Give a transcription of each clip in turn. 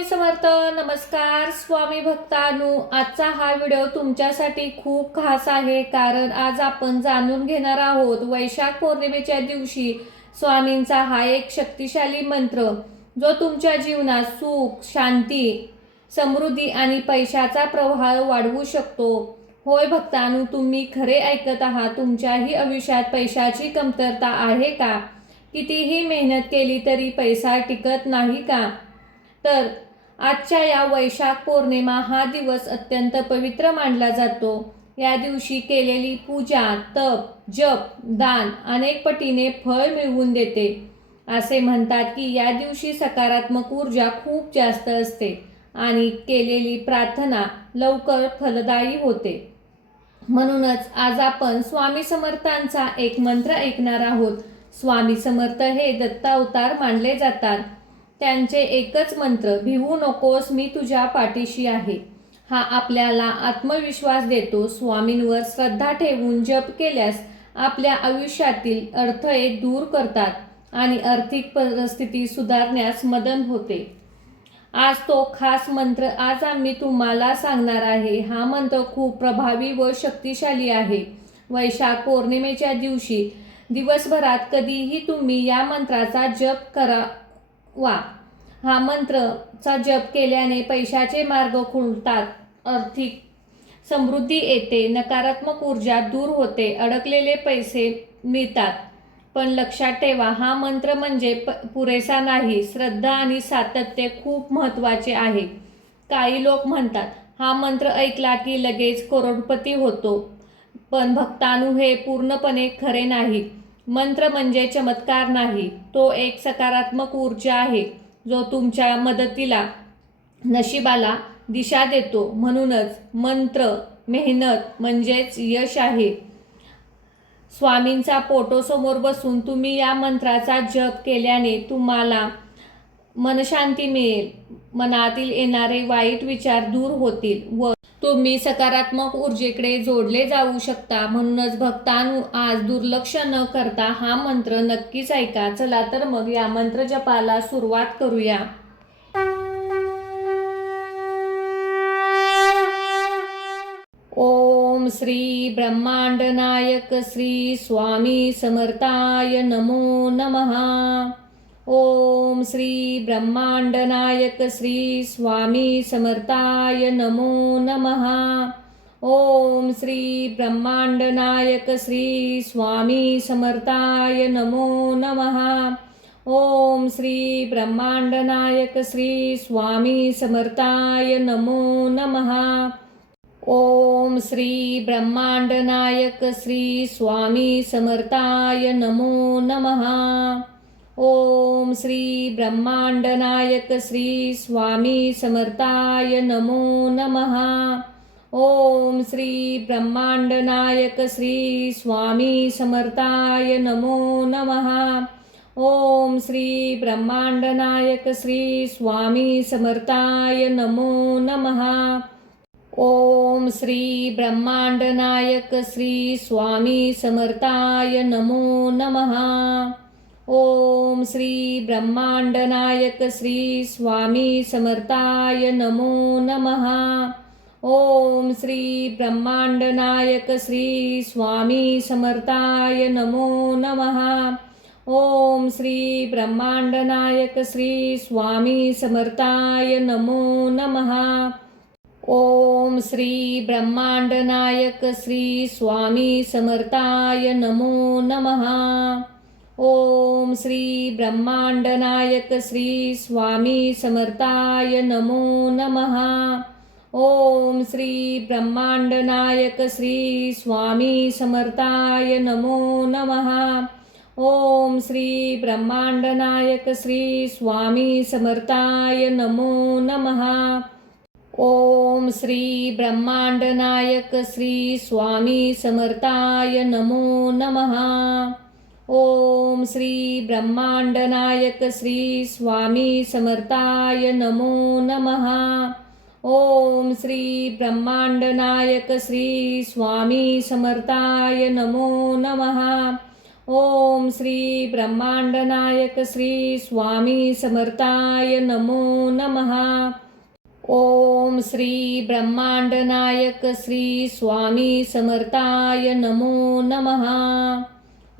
स्वामी समर्थ. नमस्कार स्वामी भक्तांनो, आजचा हा व्हिडिओ तुमच्यासाठी खूप खास आहे, कारण आज आपण जाणून घेणार आहोत वैशाख पौर्णिमेच्या दिवशी स्वामींचा हा एक शक्तिशाली मंत्र, जो तुमच्या जीवनात सुख, शांती, समृद्धी आणि पैशाचा प्रवाह वाढवू शकतो. होय भक्तांनो, तुम्ही खरे ऐकत आहात. तुमच्याही आयुष्यात पैशाची कमतरता आहे का? कितीही मेहनत केली तरी पैसा टिकत नाही का? तर आजच्या या वैशाख पौर्णिमा हा दिवस अत्यंत पवित्र मानला जातो. या दिवशी केलेली पूजा, तप, जप, दान अनेक पटीने फळ मिळवून देते. असे म्हणतात की या दिवशी सकारात्मक ऊर्जा खूप जास्त असते आणि केलेली प्रार्थना लवकर फलदायी होते. म्हणूनच आज आपण स्वामी समर्थांचा एक मंत्र ऐकणार आहोत. स्वामी समर्थ हे दत्तावतार मानले जातात. त्यांचे एकच मंत्र, भिवू नकोस, मी तुझ्या पाठीशी आहे, हा आपल्याला आत्मविश्वास देतो. स्वामींवर श्रद्धा ठेवून जप केल्यास आपल्या आयुष्यातील अडथळे दूर करतात आणि आर्थिक परिस्थिती सुधारण्यास मदत होते. आज तो खास मंत्र आज आम्ही तुम्हाला सांगणार आहे. हा मंत्र खूप प्रभावी व शक्तिशाली आहे. वैशाख पौर्णिमेच्या दिवशी दिवसभरात कधीही तुम्ही या मंत्राचा जप करावा. हा मंत्रचा जप केल्याने पैशाचे मार्ग खुलतात, आर्थिक समृद्धी येते, नकारात्मक ऊर्जा दूर होते, अडकलेले पैसे मिळतात. पण लक्षात ठेवा, हा मंत्र म्हणजे पुरेसा नाही. श्रद्धा आणि सातत्य खूप महत्त्वाचे आहे. काही लोक म्हणतात हा मंत्र ऐकला की लगेच करोडपती होतो, पण भक्तांनो, हे पूर्णपणे खरे नाही. मंत्र म्हणजे चमत्कार नाही, तो एक सकारात्मक ऊर्जा आहे, जो तुमच्या मदतीला, नशिबाला दिशा देतो. म्हणूनच मंत्र मेहनत म्हणजेच यश आहे. स्वामींचा फोटो समोर बसून तुम्ही या मंत्राचा जप केल्याने तुम्हाला मनशांती मिळेल, मनातील येणारे वाईट विचार दूर होतील व तुम्ही सकारात्मक ऊर्जेकडे जोडले जाऊ शकता. म्हणूनच भक्तांनो, आज दुर्लक्ष न करता हा मंत्र नक्कीच ऐका. चला तर मग या मंत्र जपाला सुरुवात करूया. ओम श्री ब्रह्मांड नायक श्री स्वामी समर्थाय नमो नमः. ओम श्री ब्रह्मांड नायक श्री स्वामी समर्थाय नमो नमः. ओम श्री ब्रह्मांड नायक श्री स्वामी समर्थाय नमो नमः. ओम श्री ब्रह्मांड नायक श्री स्वामी समर्थाय नमो नमः. ओम श्री ब्रह्मांड नायक श्री स्वामी समर्थाय नमो नमः. ओम श्री ब्रह्मांड नायक श्री स्वामी समर्थाय नमो नमः. ओम श्री ब्रह्मांड नायक श्री स्वामी समर्थाय नमो नमः. ओम श्री ब्रह्मांड नायक श्री स्वामी समर्थाय नमो नमः. ओम श्री ब्रह्मांड नायक श्री स्वामी समर्थाय नमो नमः. ओम श्री ब्रह्मांड नायक श्री स्वामी समर्थाय नमो नमः. ओम श्री ब्रह्मांड नायक श्री स्वामी समर्थाय नमो नमः. ओम श्री ब्रह्मांड नायक श्री स्वामी समर्थाय नमो नमः. ओम श्री ब्रह्मांड नायक श्री स्वामी समर्थाय नमो नमः. ओम श्री ब्रह्मांड नायक श्री स्वामी समर्थाय नमो नमः. ओम श्री ब्रह्मांड नायक श्री स्वामी समर्थाय नमो नमः. ओम श्री ब्रह्मांड नायक श्री स्वामी समर्थाय नमो नमः. ओम श्री ब्रह्मांड नायक श्री स्वामी समर्थाय नमो नमः. ओम श्री ब्रह्मांड नायक श्री स्वामी समर्थाय नमो नमः. ओम श्री ब्रह्मांड नायक श्री स्वामी समर्थाय नमो नमः. ओम श्री ब्रह्मांडनायक श्री स्वामी समर्थाय नमो नमः. ओम श्री ब्रह्मांडनायक श्री स्वामी समर्थाय नमो नमः.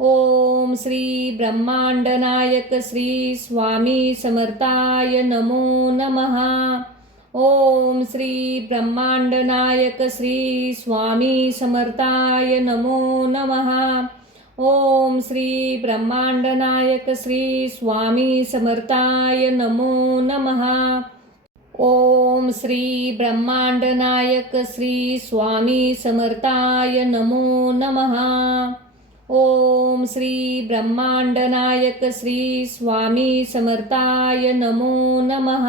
ओम श्री ब्रह्मांडनायक श्री स्वामी समर्थाय नमो नमः. ओम श्री ब्रह्मांडनायक श्री स्वामी समर्थाय नमो नमः. ओम श्री ब्रह्मांडनायक श्री स्वामी समर्थाय नमो नमः. ओम श्री ब्रह्मांडनायक श्री स्वामी समर्थाय नमो नमः. ओम श्री ब्रह्मांडनायक श्री स्वामी समर्थाय नमो नमः.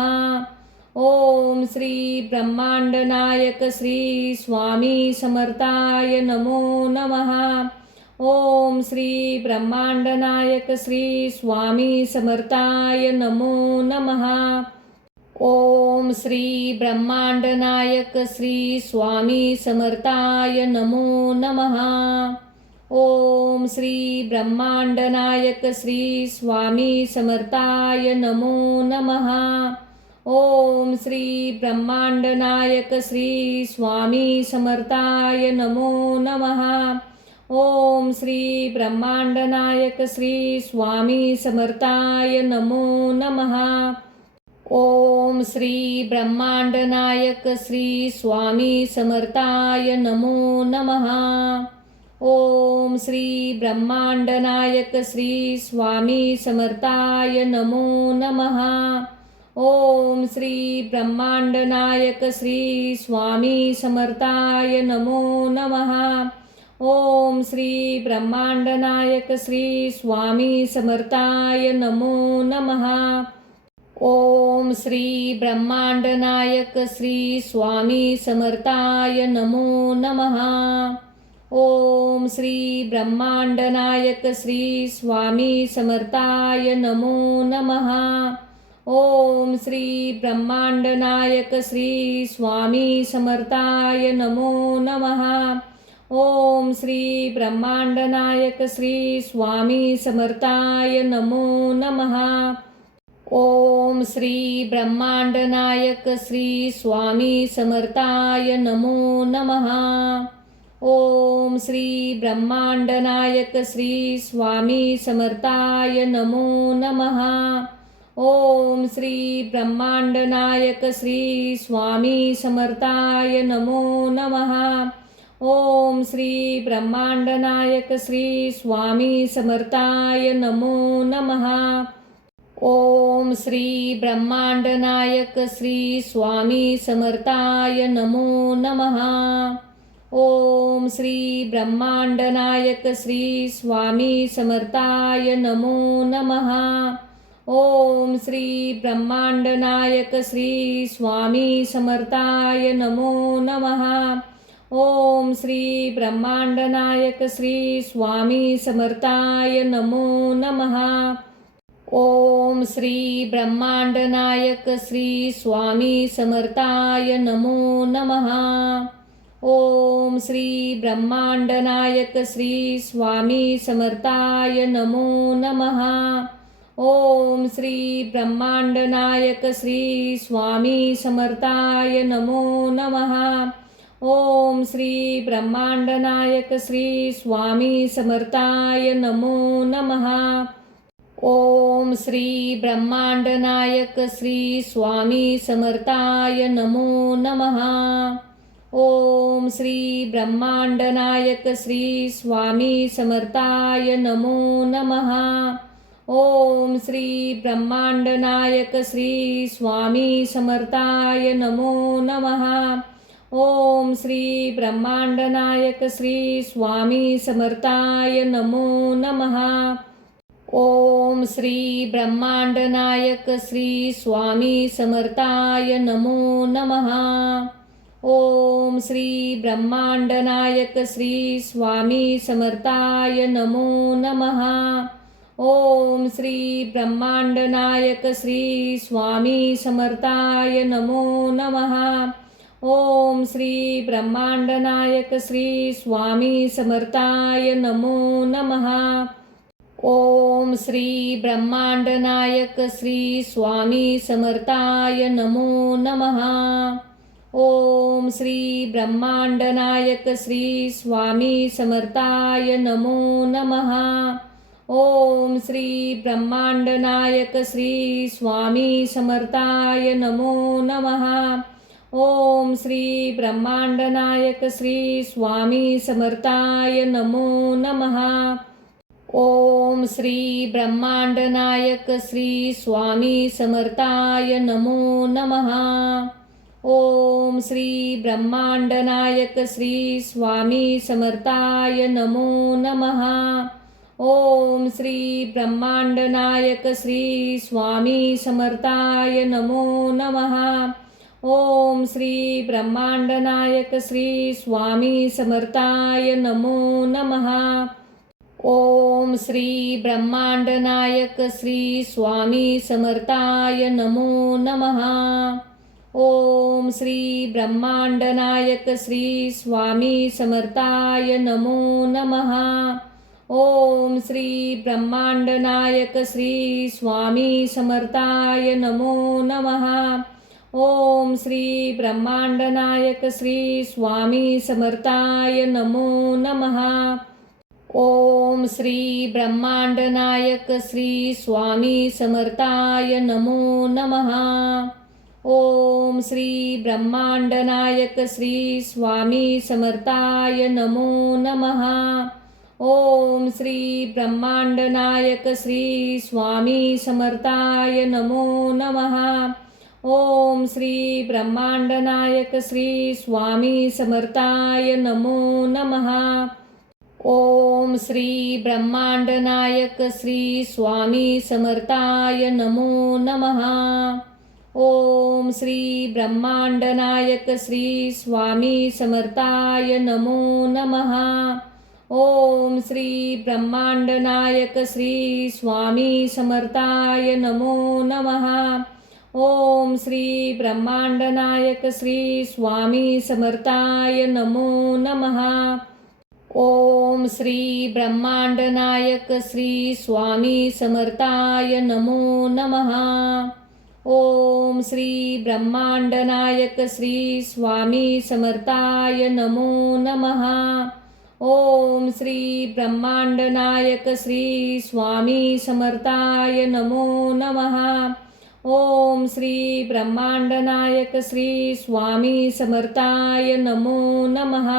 ओम श्री ब्रह्मांडनायक श्री स्वामी समर्थाय नमो नमः. ओम श्री ब्रह्मांडनायक श्री स्वामी समर्थाय नमो नमः. ओम श्री ब्रह्मांडनायक श्री स्वामी समर्थाय नमो नमः. ओम श्री ब्रह्मांडनायक श्री स्वामी समर्थाय नमो नमः. ओम श्री ब्रह्मांडनायक श्री स्वामी समर्थाय नमो नमः. ओम श्री ब्रह्मांडनायक श्री स्वामी समर्थाय नमो नमः. ओम श्री ब्रह्मांडनायक श्री स्वामी समर्थाय नमो नमः. ओम श्री ब्रह्मांडनायक श्री स्वामी समर्थाय नमो नमः. ओम श्री ब्रह्मांडनायक श्री स्वामी समर्थाय नमो नमः. ओम श्री ब्रह्मांडनायक श्री स्वामी समर्थाय नमो नमः. ओम श्री ब्रह्मांडनायक श्री स्वामी समर्थाय नमो नमः. ओम श्री ब्रह्मांडनायक श्री स्वामी समर्थाय नमो नमः. ओम श्री ब्रह्मांडनायक श्री स्वामी समर्थाय नमो नमः. ओम श्री ब्रह्मांडनायक श्री स्वामी समर्थाय नमो नमः. ओम श्री ब्रह्मांडनायक श्री स्वामी समर्थाय नमो नमः. ओम श्री ब्रह्मांडनायक श्री स्वामी समर्थाय नमो नमः. ओम श्री ब्रह्मांडनायक श्री स्वामी समर्थाय नमो नमः. ओम श्री ब्रह्मांडनायक श्री स्वामी समर्थाय नमो नमः. ओम श्री ब्रह्मांडनायक श्री स्वामी समर्थाय नमो नमः. ओम श्री ब्रह्मांडनायक श्री स्वामी समर्थाय नमो नमः. ओम श्री ब्रह्मांडनायक श्री स्वामी समर्थाय नमो नमः. ओम श्री ब्रह्मांडनायक श्री स्वामी समर्थाय नमो नमः. ओम श्री ब्रह्मांडनायक श्री स्वामी समर्थाय नमो नमः. ओम श्री ब्रह्मांडनायक श्री स्वामी समर्थाय नमो नमः. ओम श्री ब्रह्मांडनायक श्री स्वामी समर्थाय नमो नमः. ओम श्री ब्रह्मांडनायक श्री स्वामी समर्थाय नमो नमः. ओम श्री ब्रह्मांडनायक श्री स्वामी समर्थाय नमो नमः. ओम श्री ब्रह्मांडनायक श्री स्वामी समर्थाय नमो नमः. ओम श्री ब्रह्मांडनायक श्री स्वामी समर्थाय नमो नमः. ओम श्री ब्रह्मांडनायक श्री स्वामी समर्थाय नमो नमः. ओम श्री ब्रह्मांडनायक श्री स्वामी समर्थाय नमो नमः. ओम श्री ब्रह्मांडनायक श्री स्वामी समर्थाय नमो नमः. ओम श्री ब्रह्मांडनायक श्री स्वामी समर्थाय नमो नमः. ओम श्री ब्रह्मांडनायक श्री स्वामी समर्थाय नमो नमः. ओम श्री ब्रह्मांड नायक श्री स्वामी समर्थाय नमो नमः। ओम श्री ब्रह्मांड नायक श्री स्वामी समर्थाय नमो नमः। ओम श्री ब्रह्मांड नायक श्री स्वामी समर्थाय नमो नमः। ओम श्री ब्रह्मांड नायक श्री स्वामी समर्थाय नमो नमः। ओम श्री ब्रह्मांड नायक श्री स्वामी समर्थाय नमो नमः। ओम श्री ब्रह्मांड नायक श्री स्वामी समर्थाय नमो नमः। ओम श्री ब्रह्मांड नायक श्री स्वामी समर्थाय नमो नमः। ओम श्री ब्रह्मांड नायक श्री स्वामी समर्थाय नमो नमः। ओम श्री ब्रह्मांड नायक श्री स्वामी समर्थाय नमो नमः। ओम श्री ब्रह्मांड नायक श्री स्वामी समर्थाय नमो नमः। ओम श्री ब्रह्मांड नायक श्री स्वामी समर्थाय नमो नमः। ओम श्री ब्रह्मांड नायक श्री स्वामी समर्थाय नमो नमः। ओम श्री ब्रह्मांड नायक श्री स्वामी समर्थाय नमो नमः। ओम श्री ब्रह्मांड नायक श्री स्वामी समर्थाय नमो नमः। ओम श्री ब्रह्मांड नायक श्री स्वामी समर्थाय नमो नमः। ओम श्री ब्रह्मांड नायक श्री स्वामी समर्थाय नमो नमः। ओम श्री ब्रह्मांड नायक श्री स्वामी समर्थाय नमो नमः। ओम श्री ब्रह्मांड नायक श्री स्वामी समर्थाय नमो नमः। ओम श्री ब्रह्मांड नायक श्री स्वामी समर्थाय नमो नमः। ओम श्री ब्रह्मांड नायक श्री स्वामी समर्थाय नमो नमः। ओम श्री ब्रह्मांड नायक श्री स्वामी समर्थाय नमो नमः। ओम श्री ब्रह्मांड नायक श्री स्वामी समर्थाय नमो नमः। ओम श्री ब्रह्मांड नायक श्री स्वामी समर्थाय नमो नमः। ओम श्री ब्रह्मांड नायक श्री स्वामी समर्थाय नमो नमः।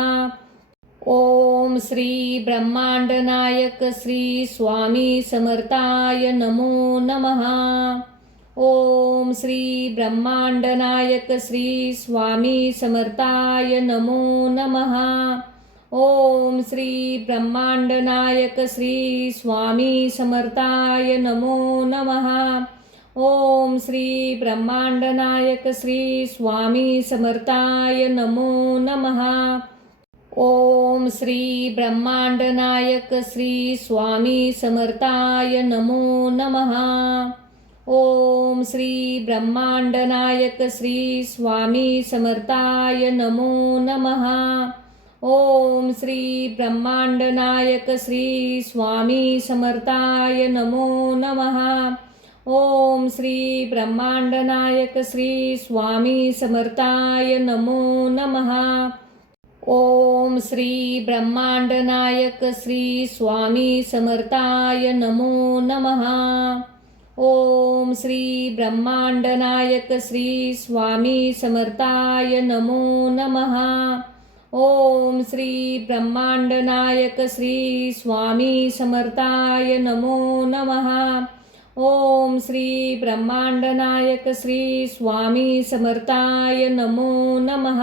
ओम श्री ब्रह्मांड नायक श्री स्वामी समर्थाय नमो नमः। ओम श्री ब्रह्मांड नायक श्री स्वामी समर्थाय नमो नमः। ओम श्री ब्रह्मांड नायक श्री स्वामी समर्थाय नमो नमः। ओम श्री ब्रह्मांड नायक श्री स्वामी समर्थाय नमो नमः। ओम श्री ब्रह्मांड नायक श्री स्वामी समर्थाय नमो नमः। ओम श्री ब्रह्मांड नायक श्री स्वामी समर्थाय नमो नमः। ओम श्री ब्रह्मांड नायक श्री स्वामी समर्थाय नमो नमः। ओम श्री ब्रह्मांड नायक श्री स्वामी समर्थाय नमो नमः। ओम श्री ब्रह्मांड नायक श्री स्वामी समर्थाय नमो नमः। ओम श्री ब्रह्मांड नायक श्री स्वामी समर्थाय नमो नमः। ओम श्री ब्रह्मांड नायक श्री स्वामी समर्थाय नमो नमः। ओम श्री ब्रह्मांड नायक श्री स्वामी समर्थाय नमो नमः।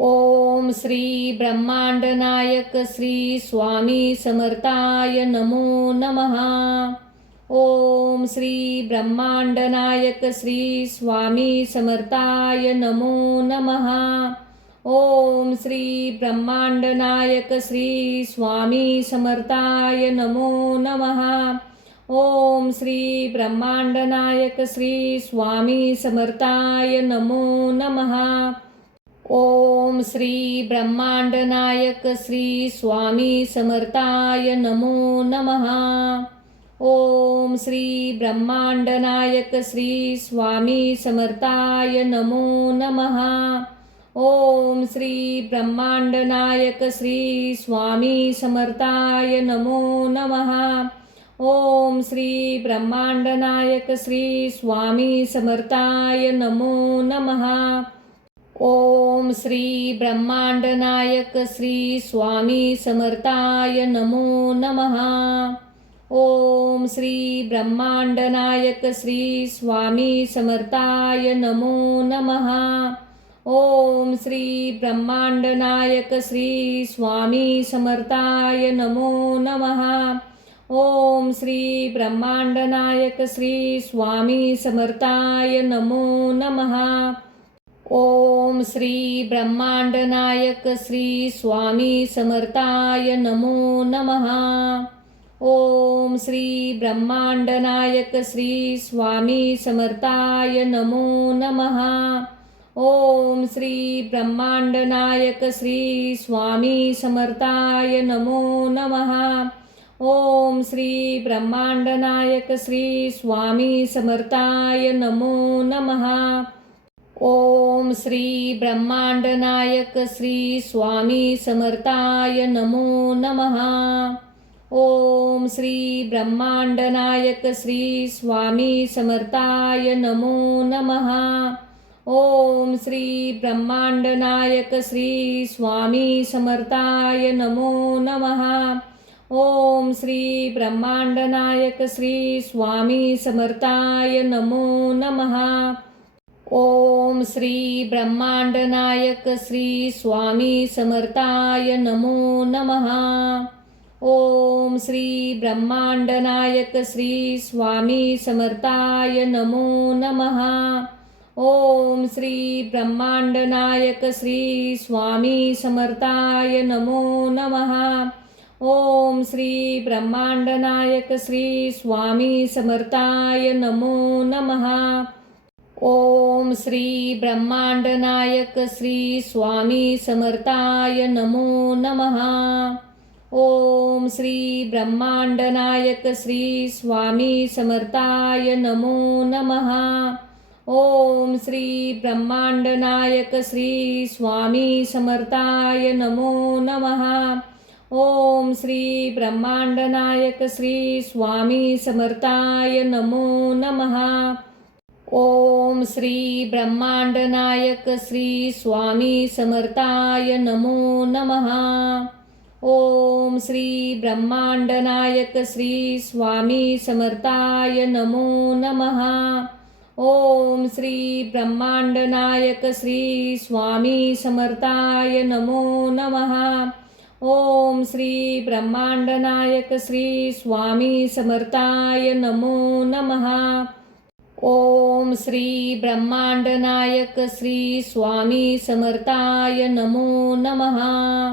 ओम श्री ब्रह्मांड नायक श्री स्वामी समर्थाय नमो नमः। ओम श्री ब्रह्मांड नायक श्री स्वामी समर्थाय नमो नमः। ओम श्री ब्रह्मांड नायक श्री स्वामी समर्थाय नमो नमः। ओम श्री ब्रह्मांड नायक श्री स्वामी समर्थाय नमो नमः। ओम श्री ब्रह्मांड नायक श्री स्वामी समर्थाय नमो नमः। ओम श्री ब्रह्मांड नायक श्री स्वामी समर्थाय नमो नमः। ओम श्री ब्रह्मांड नायक श्री स्वामी समर्थाय नमो नमः। ओम श्री ब्रह्मांड नायक श्री स्वामी समर्थाय नमो नमः। ओम श्री ब्रह्मांड नायक श्री स्वामी समर्थाय नमो नमः। ओम श्री ब्रह्मांड नायक श्री स्वामी समर्थाय नमो नमः। ओम श्री ब्रह्मांड नायक श्री स्वामी समर्थाय नमो नमः। ओम श्री ब्रह्मांड नायक श्री स्वामी समर्थाय नमो नमः। ओम श्री ब्रह्मांड नायक श्री स्वामी समर्थाय नमो नमः। ओम श्री ब्रह्मांड नायक श्री स्वामी समर्थाय नमो नमः। ओम श्री ब्रह्मांड नायक श्री स्वामी समर्थाय नमो नमः। ओम श्री ब्रह्मांड नायक श्री स्वामी समर्थाय नमो नमः। ओम श्री ब्रह्मांड नायक श्री स्वामी समर्थाय नमो नमः। ओम श्री ब्रह्मांड नायक श्री स्वामी समर्थाय नमो नमः। ओम श्री ब्रह्मांड नायक श्री स्वामी समर्थाय नमो नमः। ओम श्री ब्रह्मांड नायक श्री स्वामी समर्थाय नमो नमः। ओम श्री ब्रह्मांड नायक श्री स्वामी समर्थाय नमो नमः। ओम श्री ब्रह्मांड नायक श्री स्वामी समर्थाय नमो नमः। ओम श्री ब्रह्मांड नायक श्री स्वामी समर्थाय नमो नमः। ओम श्री ब्रह्मांड नायक श्री स्वामी समर्थाय नमो नमः। ओम श्री ब्रह्मांड नायक श्री स्वामी समर्थाय नमो नमः। ओम श्री ब्रह्मांड नायक श्री स्वामी समर्थाय नमो नमः। ओम श्री ब्रह्मांड नायक श्री स्वामी समर्थाय नमो नमः। ओम श्री ब्रह्मांड नायक श्री स्वामी समर्थाय नमो नमः। ओम श्री ब्रह्मांड नायक श्री स्वामी समर्थाय नमो नमः। ओम श्री ब्रह्मांड नायक श्री स्वामी समर्थाय नमो नमः। ओम श्री ब्रह्मांड नायक श्री स्वामी समर्थाय नमो नमः। ओम श्री ब्रह्मांड नायक श्री स्वामी समर्थाय नमो नमः। ओम श्री ब्रह्मांड नायक श्री स्वामी समर्थाय नमो नमः।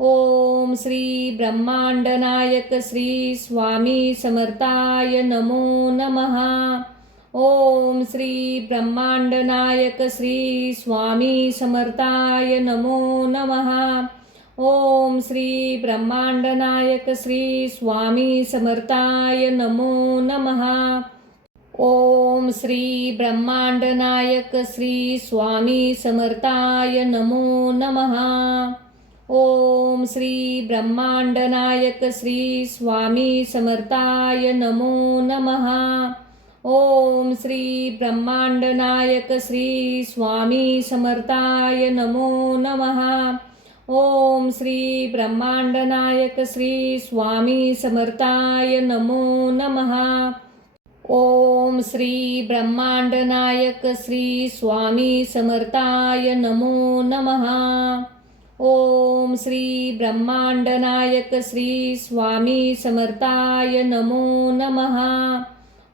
ओम श्री ब्रह्मांड नायक श्री स्वामी समर्थाय नमो नमः। ओम श्री ब्रह्मांड नायक श्री स्वामी समर्थाय नमो नमः। ओम श्री ब्रह्मांड नायक श्री स्वामी समर्थाय नमो नमः। ओम श्री ब्रह्मांड नायक श्री स्वामी समर्थाय नमो नमः। ओम श्री ब्रह्मांड नायक श्री स्वामी समर्थाय नमो नमः। ओम श्री ब्रह्मांड नायक श्री स्वामी समर्थाय नमो नमः। ओम श्री ब्रह्मांड नायक श्री स्वामी समर्थाय नमो नमः। ओम श्री ब्रह्मांड नायक श्री स्वामी समर्थाय नमो नमः। ओम श्री ब्रह्मांड नायक श्री स्वामी समर्थाय नमो नमः।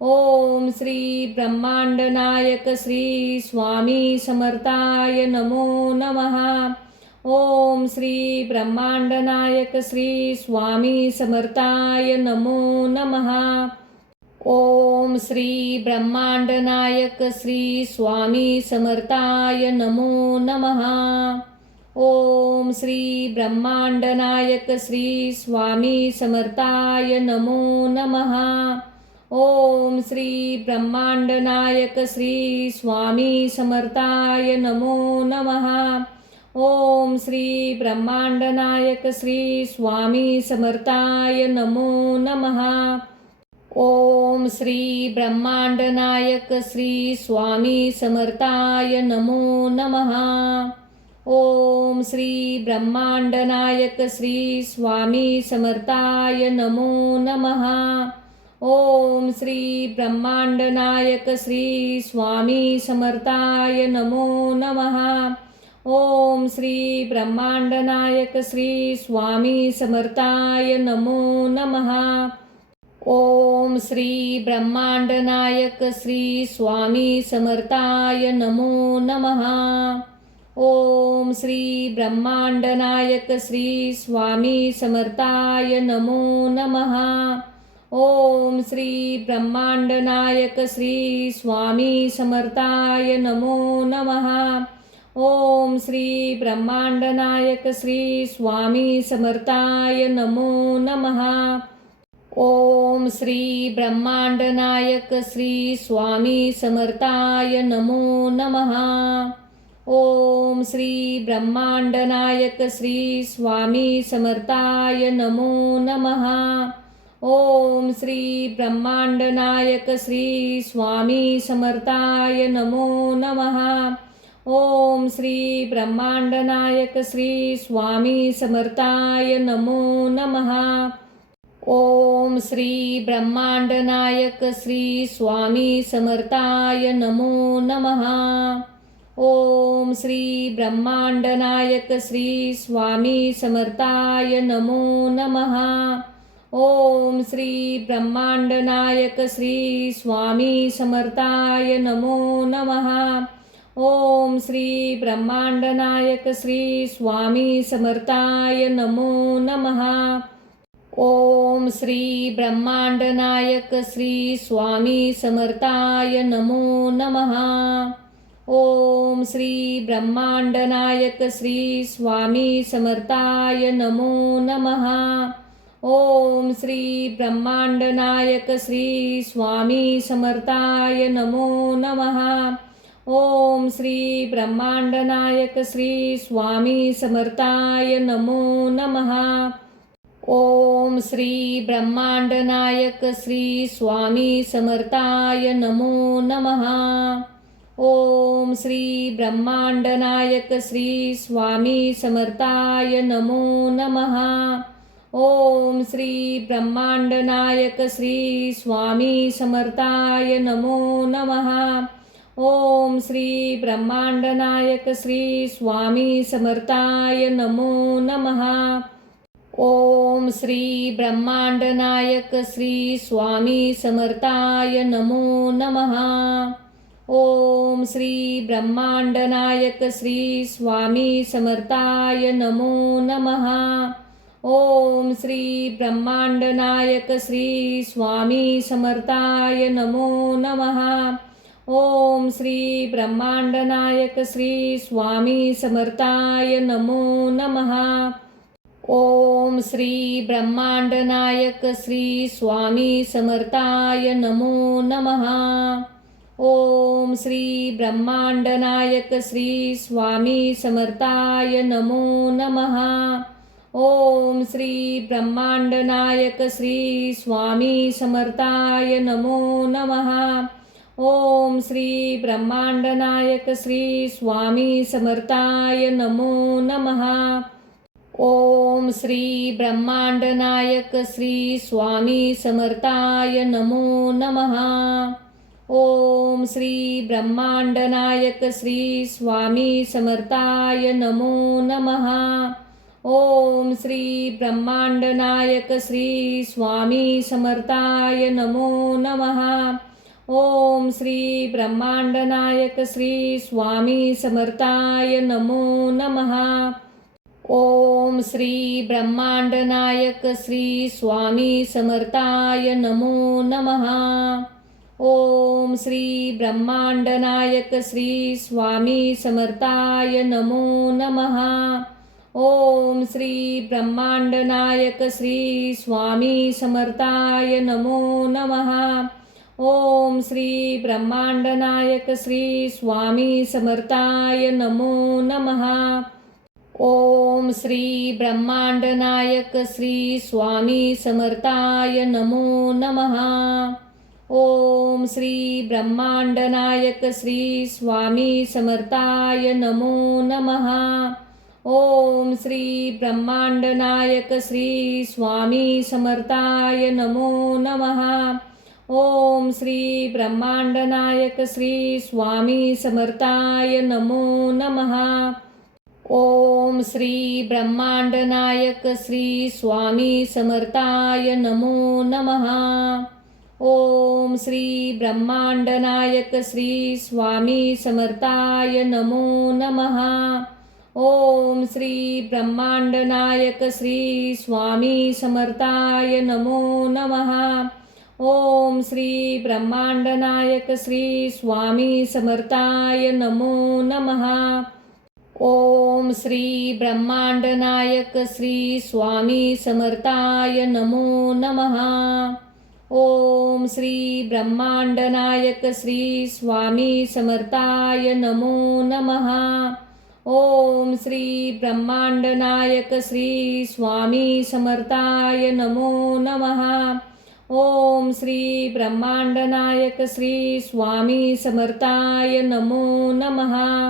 ओम श्री ब्रह्मांड नायक श्री स्वामी समर्थाय नमो नमः। ओम श्री ब्रह्मांड नायक श्री स्वामी समर्थाय नमो नमः। ओम श्री ब्रह्मांड नायक श्री स्वामी समर्थाय नमो नमः। ओम श्री ब्रह्मांड नायक श्री स्वामी समर्थाय नमो नमः। ओम श्री ब्रह्मांड नायक श्री स्वामी समर्थाय नमो नमः। ओम श्री ब्रह्मांड नायक श्री स्वामी समर्थाय नमो नमः। ओम श्री ब्रह्मांड नायक श्री स्वामी समर्थाय नमो नमः। ओम श्री ब्रह्मांड नायक श्री स्वामी समर्थाय नमो नमः। ओम श्री ब्रह्मांड नायक श्री स्वामी समर्थाय नमो नमः। ओम श्री ब्रह्मांड नायक श्री स्वामी समर्थाय नमो नमः। ओम श्री ब्रह्मांड नायक श्री स्वामी समर्थाय नमो नमः। ओम श्री ब्रह्मांड नायक श्री स्वामी समर्थाय नमो नमः। ओम श्री ब्रह्मांड नायक श्री स्वामी समर्थाय नमो नमः। ओम श्री ब्रह्मांड नायक श्री स्वामी समर्थाय नमो नमः। ओम श्री ब्रह्मांड नायक श्री स्वामी समर्थाय नमो नमः। ओम श्री ब्रह्मांड नायक श्री स्वामी समर्थाय नमो नमः। ओम श्री ब्रह्मांड नायक श्री स्वामी समर्थाय नमो नमः। ओम श्री ब्रह्मांड नायक श्री स्वामी समर्थाय नमो नमः। ओम श्री ब्रह्मांड नायक श्री स्वामी समर्थाय नमो नमः। ओम श्री ब्रह्मांड नायक श्री स्वामी समर्थाय नमो नमः। ओम श्री ब्रह्मांड नायक श्री स्वामी समर्थाय नमो नमः। ओम श्री ब्रह्मांड नायक श्री स्वामी समर्थाय नमो नमः। ओम श्री ब्रह्मांड नायक श्री स्वामी समर्थाय नमो नमः। ओम श्री ब्रह्मांड नायक श्री स्वामी समर्थाय नमो नमः। ओम श्री ब्रह्मांड नायक श्री स्वामी समर्थाय नमो नमः। ओम श्री ब्रह्मांड नायक श्री स्वामी समर्थाय नमो नमः। ओम श्री ब्रह्मांड नायक श्री स्वामी समर्थाय नमो नमः। ओम श्री ब्रह्मांड नायक श्री स्वामी समर्थाय नमो नमः। ओम श्री ब्रह्मांड नायक श्री स्वामी समर्थाय नमो नमः। ओम श्री ब्रह्मांड नायक श्री स्वामी समर्थाय नमो नमः। ओम श्री ब्रह्मांड नायक श्री स्वामी समर्थाय नमो नमः। ओम श्री ब्रह्मांड नायक श्री स्वामी समर्थाय नमो नमः। ओम श्री ब्रह्मांड नायक श्री स्वामी समर्थाय नमो नमः। ओम श्री ब्रह्मांड नायक श्री स्वामी समर्थाय नमो नमः। ओम श्री ब्रह्मांड नायक श्री स्वामी समर्थाय नमो नमः। ओम श्री ब्रह्मांड नायक श्री स्वामी समर्थाय नमो नमः। ओम श्री ब्रह्मांड नायक श्री स्वामी समर्थाय नमो नमः। ओम श्री ब्रह्मांड नायक श्री स्वामी समर्थाय नमो नमः। ओम श्री ब्रह्मांड नायक श्री स्वामी समर्थाय नमो नमः। ओम श्री ब्रह्मांड नायक श्री स्वामी समर्थाय नमो नमः। ओम श्री ब्रह्मांड नायक श्री स्वामी समर्थाय नमो नमः। ओम श्री ब्रह्मांड नायक श्री स्वामी समर्थाय नमो नमः। ओम श्री ब्रह्मांड नायक श्री स्वामी समर्थाय नमो नमः। ओम श्री ब्रह्मांड नायक श्री स्वामी समर्थाय नमो नमः। ओम श्री ब्रह्मांड नायक श्री स्वामी समर्थाय नमो नमः। ओम श्री ब्रह्मांड नायक श्री स्वामी समर्थाय नमो नमः। ओम श्री ब्रह्मांड नायक श्री स्वामी समर्थाय नमो नमः। ओम श्री ब्रह्मांड नायक श्री स्वामी समर्थाय नमो नमः। ओम श्री ब्रह्मांड नायक श्री स्वामी समर्थाय नमो नमः। ओम श्री ब्रह्मांड नायक श्री स्वामी समर्थाय नमो नमः। ओम श्री ब्रह्मांड नायक श्री स्वामी समर्थाय नमो नमः। ओम श्री ब्रह्मांड नायक श्री स्वामी समर्थाय नमो नमः। ओम श्री ब्रह्मांड नायक श्री स्वामी समर्थाय नमो नमः। ओम श्री ब्रह्मांड नायक श्री स्वामी समर्थाय नमो नमः। ओम श्री ब्रह्मांड नायक श्री स्वामी समर्थाय नमो नमः। ओम श्री ब्रह्मांड नायक श्री स्वामी समर्थाय नमो नमः। ओम श्री ब्रह्मांड नायक श्री स्वामी समर्थाय नमो नमः। ओम श्री ब्रह्मांड नायक श्री स्वामी समर्थाय नमो नमः।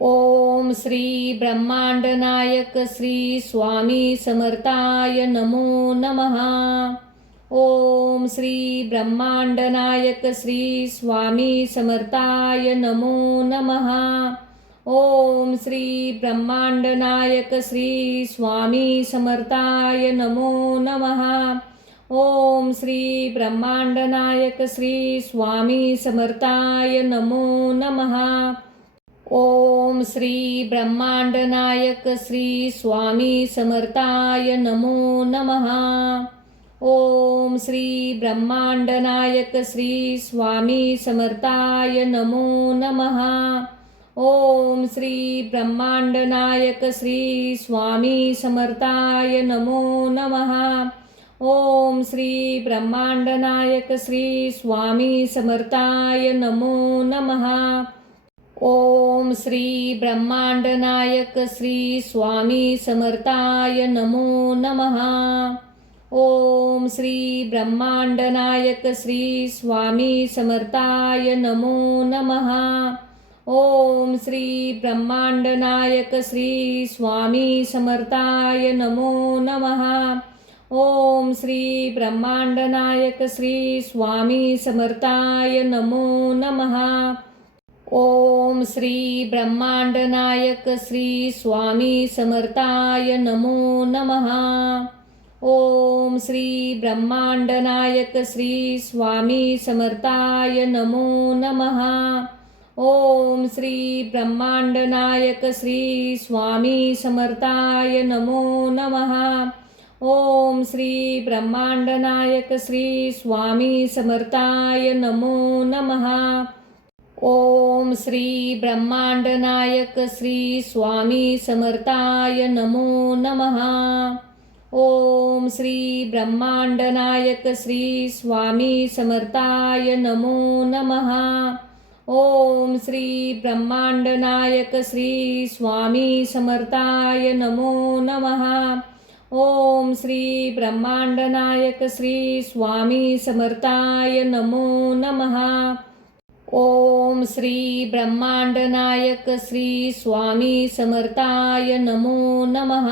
ओम श्री ब्रह्मांड नायक श्री स्वामी समर्थाय नमो नमः। ओम श्री ब्रह्मांड नायक श्री स्वामी समर्थाय नमो नमः। ओम श्री ब्रह्मांड नायक श्री स्वामी समर्थाय नमो नमः। ओम श्री ब्रह्मांड नायक श्री स्वामी समर्थाय नमो नमः। ओम श्री ब्रह्मांड नायक श्री स्वामी समर्थाय नमो नमः। ओम श्री ब्रह्मांड नायक श्री स्वामी समर्थाय नमो नमः। ओम श्री ब्रह्मांड नायक श्री स्वामी समर्थाय नमो नमः। ओम श्री ब्रह्मांड नायक श्री स्वामी समर्थाय नमो नमः। ओम श्री ब्रह्मांड नायक श्री स्वामी समर्थाय नमो नमः। ओम श्री ब्रह्मांड नायक श्री स्वामी समर्थाय नमो नमः। ओम श्री ब्रह्मांड नायक श्री स्वामी समर्थाय नमो नमः। ओम श्री ब्रह्मांड नायक श्री स्वामी समर्थाय नमो नमः। ओम श्री ब्रह्मांड नायक श्री स्वामी समर्थाय नमो नमः। ओम श्री ब्रह्मांड नायक श्री स्वामी समर्थाय नमो नमः। ओम श्री ब्रह्मांड नायक श्री स्वामी समर्थाय नमो नमः। ओम श्री ब्रह्मांड नायक श्री स्वामी समर्थाय नमो नमः। ओम श्री ब्रह्मांड नायक श्री स्वामी समर्थाय नमो नमः। ओम श्री ब्रह्मांड नायक श्री स्वामी समर्थाय नमो नमः। ओम श्री ब्रह्मांड नायक श्री स्वामी समर्थाय नमो नमः। ओम श्री ब्रह्मांड नायक श्री स्वामी समर्थाय नमो नमः। ओम श्री ब्रह्मांड नायक श्री स्वामी समर्थाय नमो नमः।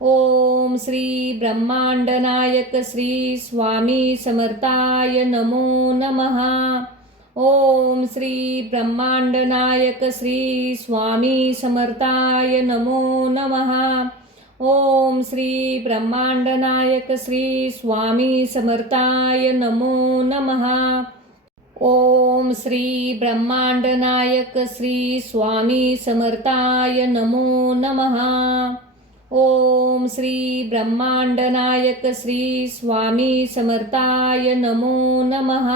ओम श्री ब्रह्मांड नायक श्री स्वामी समर्थाय नमो नमः। ओम श्री ब्रह्मांड नायक श्री स्वामी समर्थाय नमो नमः। ओम श्री ब्रह्मांड नायक श्री स्वामी समर्थाय नमो नमः। ओम श्री ब्रह्मांड नायक श्री स्वामी समर्थाय नमो नमः। ओम श्री ब्रह्मांड नायक श्री स्वामी समर्थाय नमो नमः।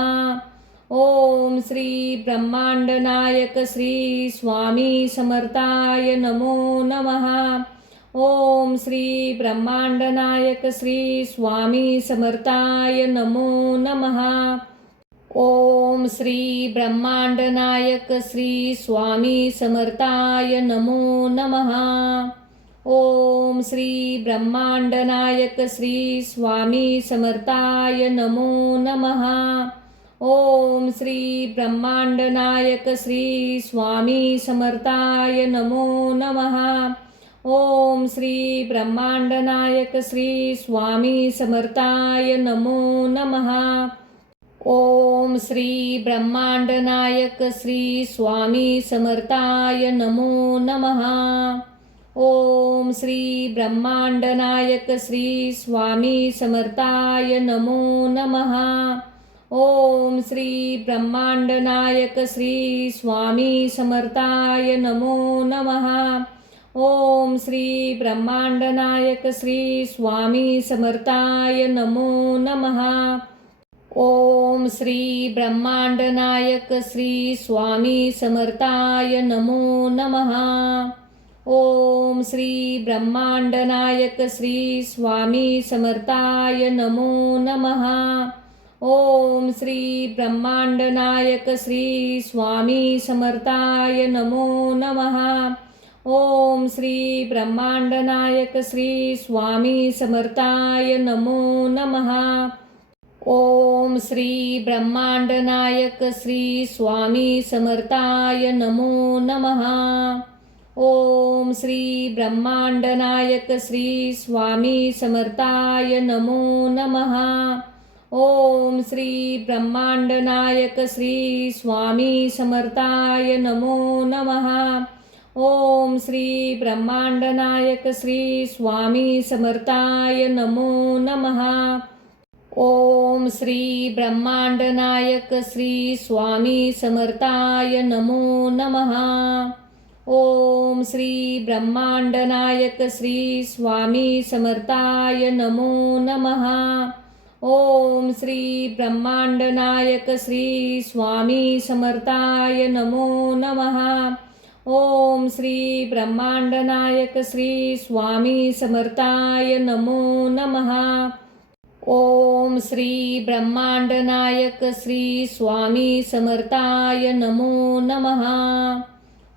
ओम श्री ब्रह्मांड नायक श्री स्वामी समर्थाय नमो नमः। ओम श्री ब्रह्मांड नायक श्री स्वामी समर्थाय नमो नमः। ओम श्री ब्रह्मांड नायक श्री स्वामी समर्थाय नमो नमः। ओम श्री ब्रह्मांड नायक श्री स्वामी समर्थाय नमो नमः। ओम श्री ब्रह्मांड नायक श्री स्वामी समर्थाय नमो नमः। ओम श्री ब्रह्मांड नायक श्री स्वामी समर्थाय नमो नमः। ओम श्री ब्रह्मांड नायक श्री स्वामी समर्थाय नमो नमः। ओम श्री ब्रह्मांड नायक श्री स्वामी समर्थाय नमो नमः। ओम श्री ब्रह्मांड नायक श्री स्वामी समर्थाय नमो नमः। ओम श्री ब्रह्मांड नायक श्री स्वामी समर्थाय नमो नमः। ओम श्री ब्रह्मांड नायक श्री स्वामी समर्थाय नमो नमः। ओम श्री ब्रह्मांड नायक श्री स्वामी समर्थाय नमो नमः। ओम श्री ब्रह्मांड नायक श्री स्वामी समर्थाय नमो नमः। ओम श्री ब्रह्मांड नायक श्री स्वामी समर्थाय नमो नमः। ओम श्री ब्रह्मांड नायक श्री स्वामी समर्थाय नमो नमः। ओम श्री ब्रह्मांड नायक श्री स्वामी समर्थाय नमो नमः। ओम श्री ब्रह्मांड नायक श्री स्वामी समर्थाय नमो नमः। ओम श्री ब्रह्मांड नायक श्री स्वामी समर्थाय नमो नमः। ओम श्री ब्रह्मांड नायक श्री स्वामी समर्थाय नमो नमः। ओम श्री ब्रह्मांड नायक श्री स्वामी समर्थाय नमो नमः। ओम श्री ब्रह्मांड नायक श्री स्वामी समर्थाय नमो नमः। ओम श्री ब्रह्मांड नायक श्री स्वामी समर्थाय नमो नमः। ओम श्री ब्रह्मांड नायक श्री स्वामी समर्थाय नमो नमः।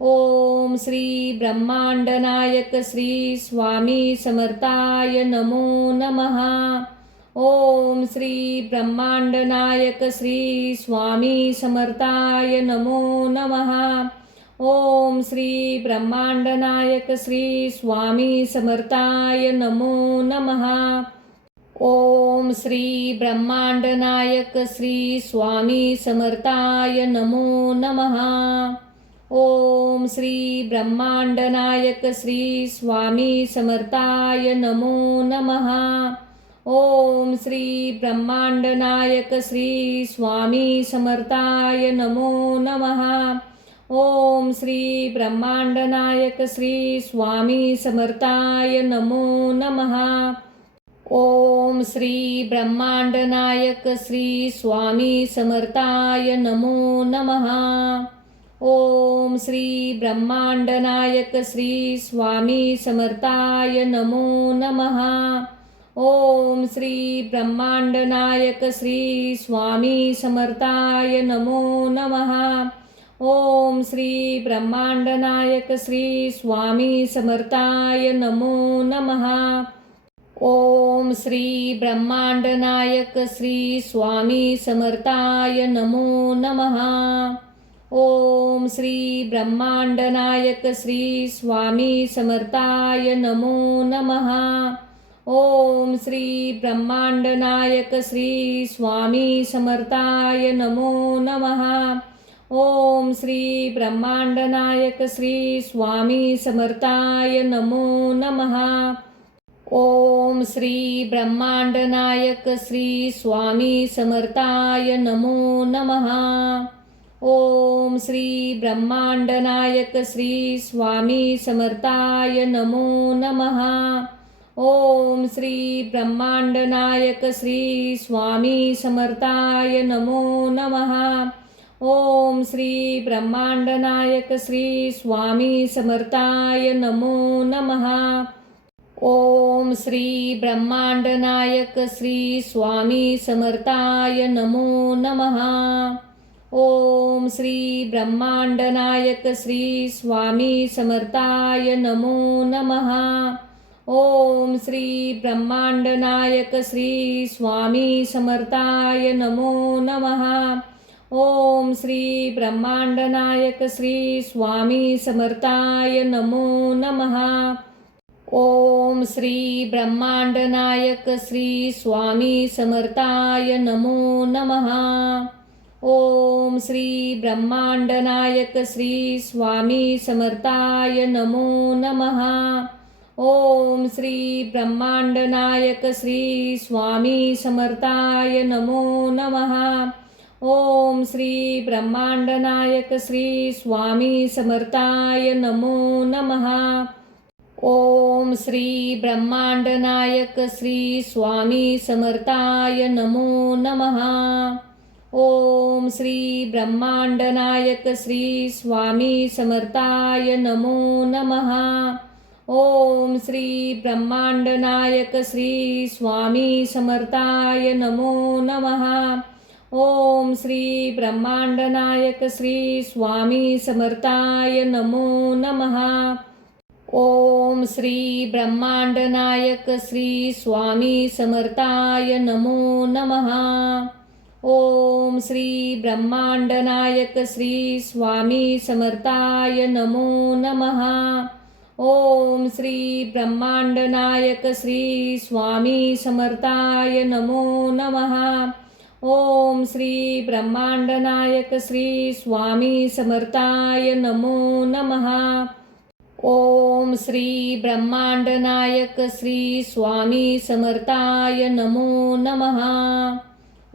ओम श्री ब्रह्मांड नायक श्री स्वामी समर्थाय नमो नमः। ओम श्री ब्रह्मांड नायक श्री स्वामी समर्थाय नमो नमः। ओम श्री ब्रह्मांड नायक श्री स्वामी समर्थाय नमो नमः। ओम श्री ब्रह्मांड नायक श्री स्वामी समर्थाय नमो नमः। ओम श्री ब्रह्मांड नायक श्री स्वामी समर्थाय नमो नमः। ओम श्री ब्रह्मांड नायक श्री स्वामी समर्थाय नमो नमः। ओम श्री ब्रह्मांड नायक श्री स्वामी समर्थाय नमो नमः। ओम श्री ब्रह्मांड नायक श्री स्वामी समर्थाय नमो नमः। ओम श्री ब्रह्मांड नायक श्री स्वामी समर्थाय नमो नमः। ओम श्री ब्रह्मांड नायक श्री स्वामी समर्थाय नमो नमः। ओम श्री ब्रह्मांड नायक श्री स्वामी समर्थाय नमो नमः। ओम श्री ब्रह्मांड नायक श्री स्वामी समर्थाय नमो नमः। ओम श्री ब्रह्मांड नायक श्री स्वामी समर्थाय नमो नमः। ओम श्री ब्रह्मांड नायक श्री स्वामी समर्थाय नमो नमः। ओम श्री ब्रह्मांड नायक श्री स्वामी समर्थाय नमो नमः। ओम श्री ब्रह्मांड नायक श्री स्वामी समर्थाय नमो नमः। ओम श्री ब्रह्मांड नायक श्री स्वामी समर्थाय नमो नमः। ओम श्री ब्रह्मांड नायक श्री स्वामी समर्थाय नमो नमः। ओम श्री ब्रह्मांड नायक श्री स्वामी समर्थाय नमो नमः। ओम श्री ब्रह्मांड नायक श्री स्वामी समर्थाय नमो नमः। ओम श्री ब्रह्मांड नायक श्री स्वामी समर्थाय नमो नमः। ओम श्री ब्रह्मांड नायक श्री स्वामी समर्थाय नमो नमः। ओम श्री ब्रह्मांड नायक श्री स्वामी समर्थाय नमो नमः। ओम श्री ब्रह्मांड नायक श्री स्वामी समर्थाय नमो नमः। ओम श्री ब्रह्मांड नायक श्री स्वामी समर्थाय नमो नमः। ओम श्री ब्रह्मांड नायक श्री स्वामी समर्थाय नमो नमः। ओम श्री ब्रह्मांड नायक श्री स्वामी समर्थाय नमो नमः। ओम श्री ब्रह्मांड नायक श्री स्वामी समर्थाय नमो नमः। ओम श्री ब्रह्मांड नायक श्री स्वामी समर्थाय नमो नमः। ओम श्री ब्रह्मांड नायक श्री स्वामी समर्थाय नमो नमः। ओम श्री ब्रह्मांड नायक श्री स्वामी समर्थाय नमो नमः। ओम श्री ब्रह्मांड नायक श्री स्वामी समर्थाय नमो नमः। ओम श्री ब्रह्मांड नायक श्री स्वामी समर्थाय नमो नमः। ओम श्री ब्रह्मांड नायक श्री स्वामी समर्थाय नमो नमः। ओम श्री ब्रह्मांड नायक श्री स्वामी समर्थाय नमो नमः। ओम श्री ब्रह्मांड नायक श्री स्वामी समर्थाय नमो नमः।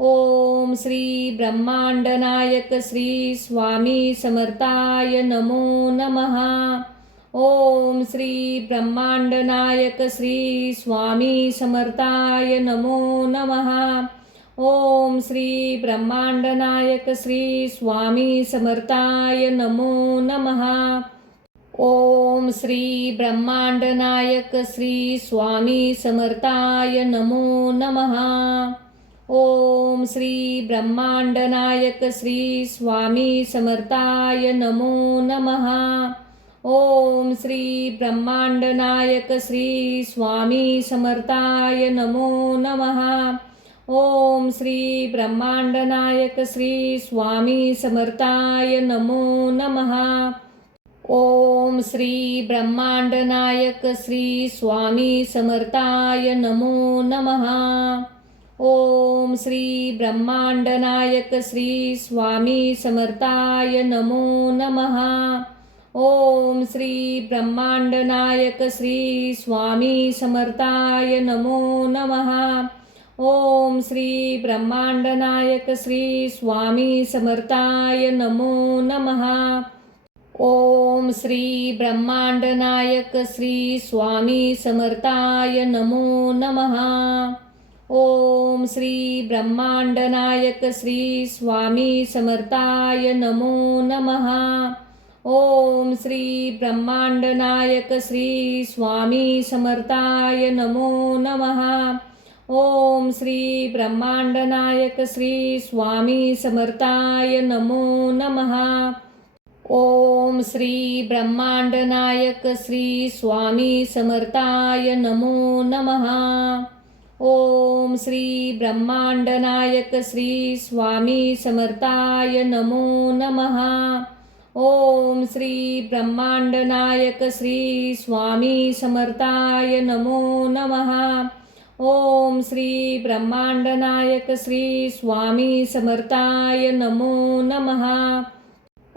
ओम श्री ब्रह्मांड नायक श्री स्वामी समर्थाय नमो नमः। ओम श्री ब्रह्मांड नायक श्री स्वामी समर्थाय नमो नमः। ओम श्री ब्रह्मांड नायक श्री स्वामी समर्थाय नमो नमः। ओम श्री ब्रह्मांड नायक श्री स्वामी समर्थाय नमो नमः। ओम श्री ब्रह्मांड नायक श्री स्वामी समर्थाय नमो नमः। ओम श्री ब्रह्मांड नायक श्री स्वामी समर्थाय नमो नमः। ओम श्री ब्रह्मांड नायक श्री स्वामी समर्थाय नमो नमः। ओम श्री ब्रह्मांड नायक श्री स्वामी समर्थाय नमो नमः। ओम श्री ब्रह्मांड नायक श्री स्वामी समर्थाय नमो नमः। ओम श्री ब्रह्मांड नायक श्री स्वामी समर्थाय नमो नमः। ओम श्री ब्रह्मांड नायक श्री स्वामी समर्थाय नमो नमः। ओम श्री ब्रह्मांड नायक श्री स्वामी समर्थाय नमो नमः। ओम श्री ब्रह्मांड नायक श्री स्वामी समर्थाय नमो नमः। ओम श्री ब्रह्मांड नायक श्री स्वामी समर्थाय नमो नमः। ओम श्री ब्रह्मांड नायक श्री स्वामी समर्थाय नमो नमः। ओम श्री ब्रह्मांड नायक श्री स्वामी समर्थाय नमो नमः। ओम श्री ब्रह्मांड नायक श्री स्वामी समर्थाय नमो नमः। ओम श्री ब्रह्मांड नायक श्री स्वामी समर्थाय नमो नमः। ओम श्री ब्रह्मांड नायक श्री स्वामी समर्थाय नमो नमः।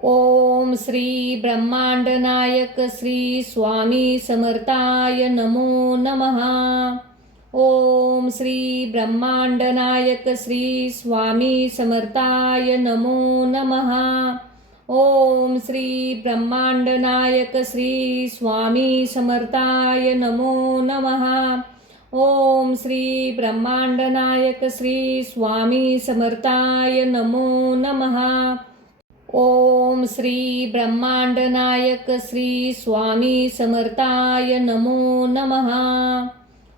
ओम श्री ब्रह्मांड नायक श्री स्वामी समर्थाय नमो नमः। ओम श्री ब्रह्मांड नायक श्री स्वामी समर्थाय नमो नमः। ओम श्री ब्रह्मांड नायक श्री स्वामी समर्थाय नमो नमः। ओम श्री ब्रह्मांड नायक श्री स्वामी समर्थाय नमो नमः। ओम श्री ब्रह्मांड नायक श्री स्वामी समर्थाय नमो नमः।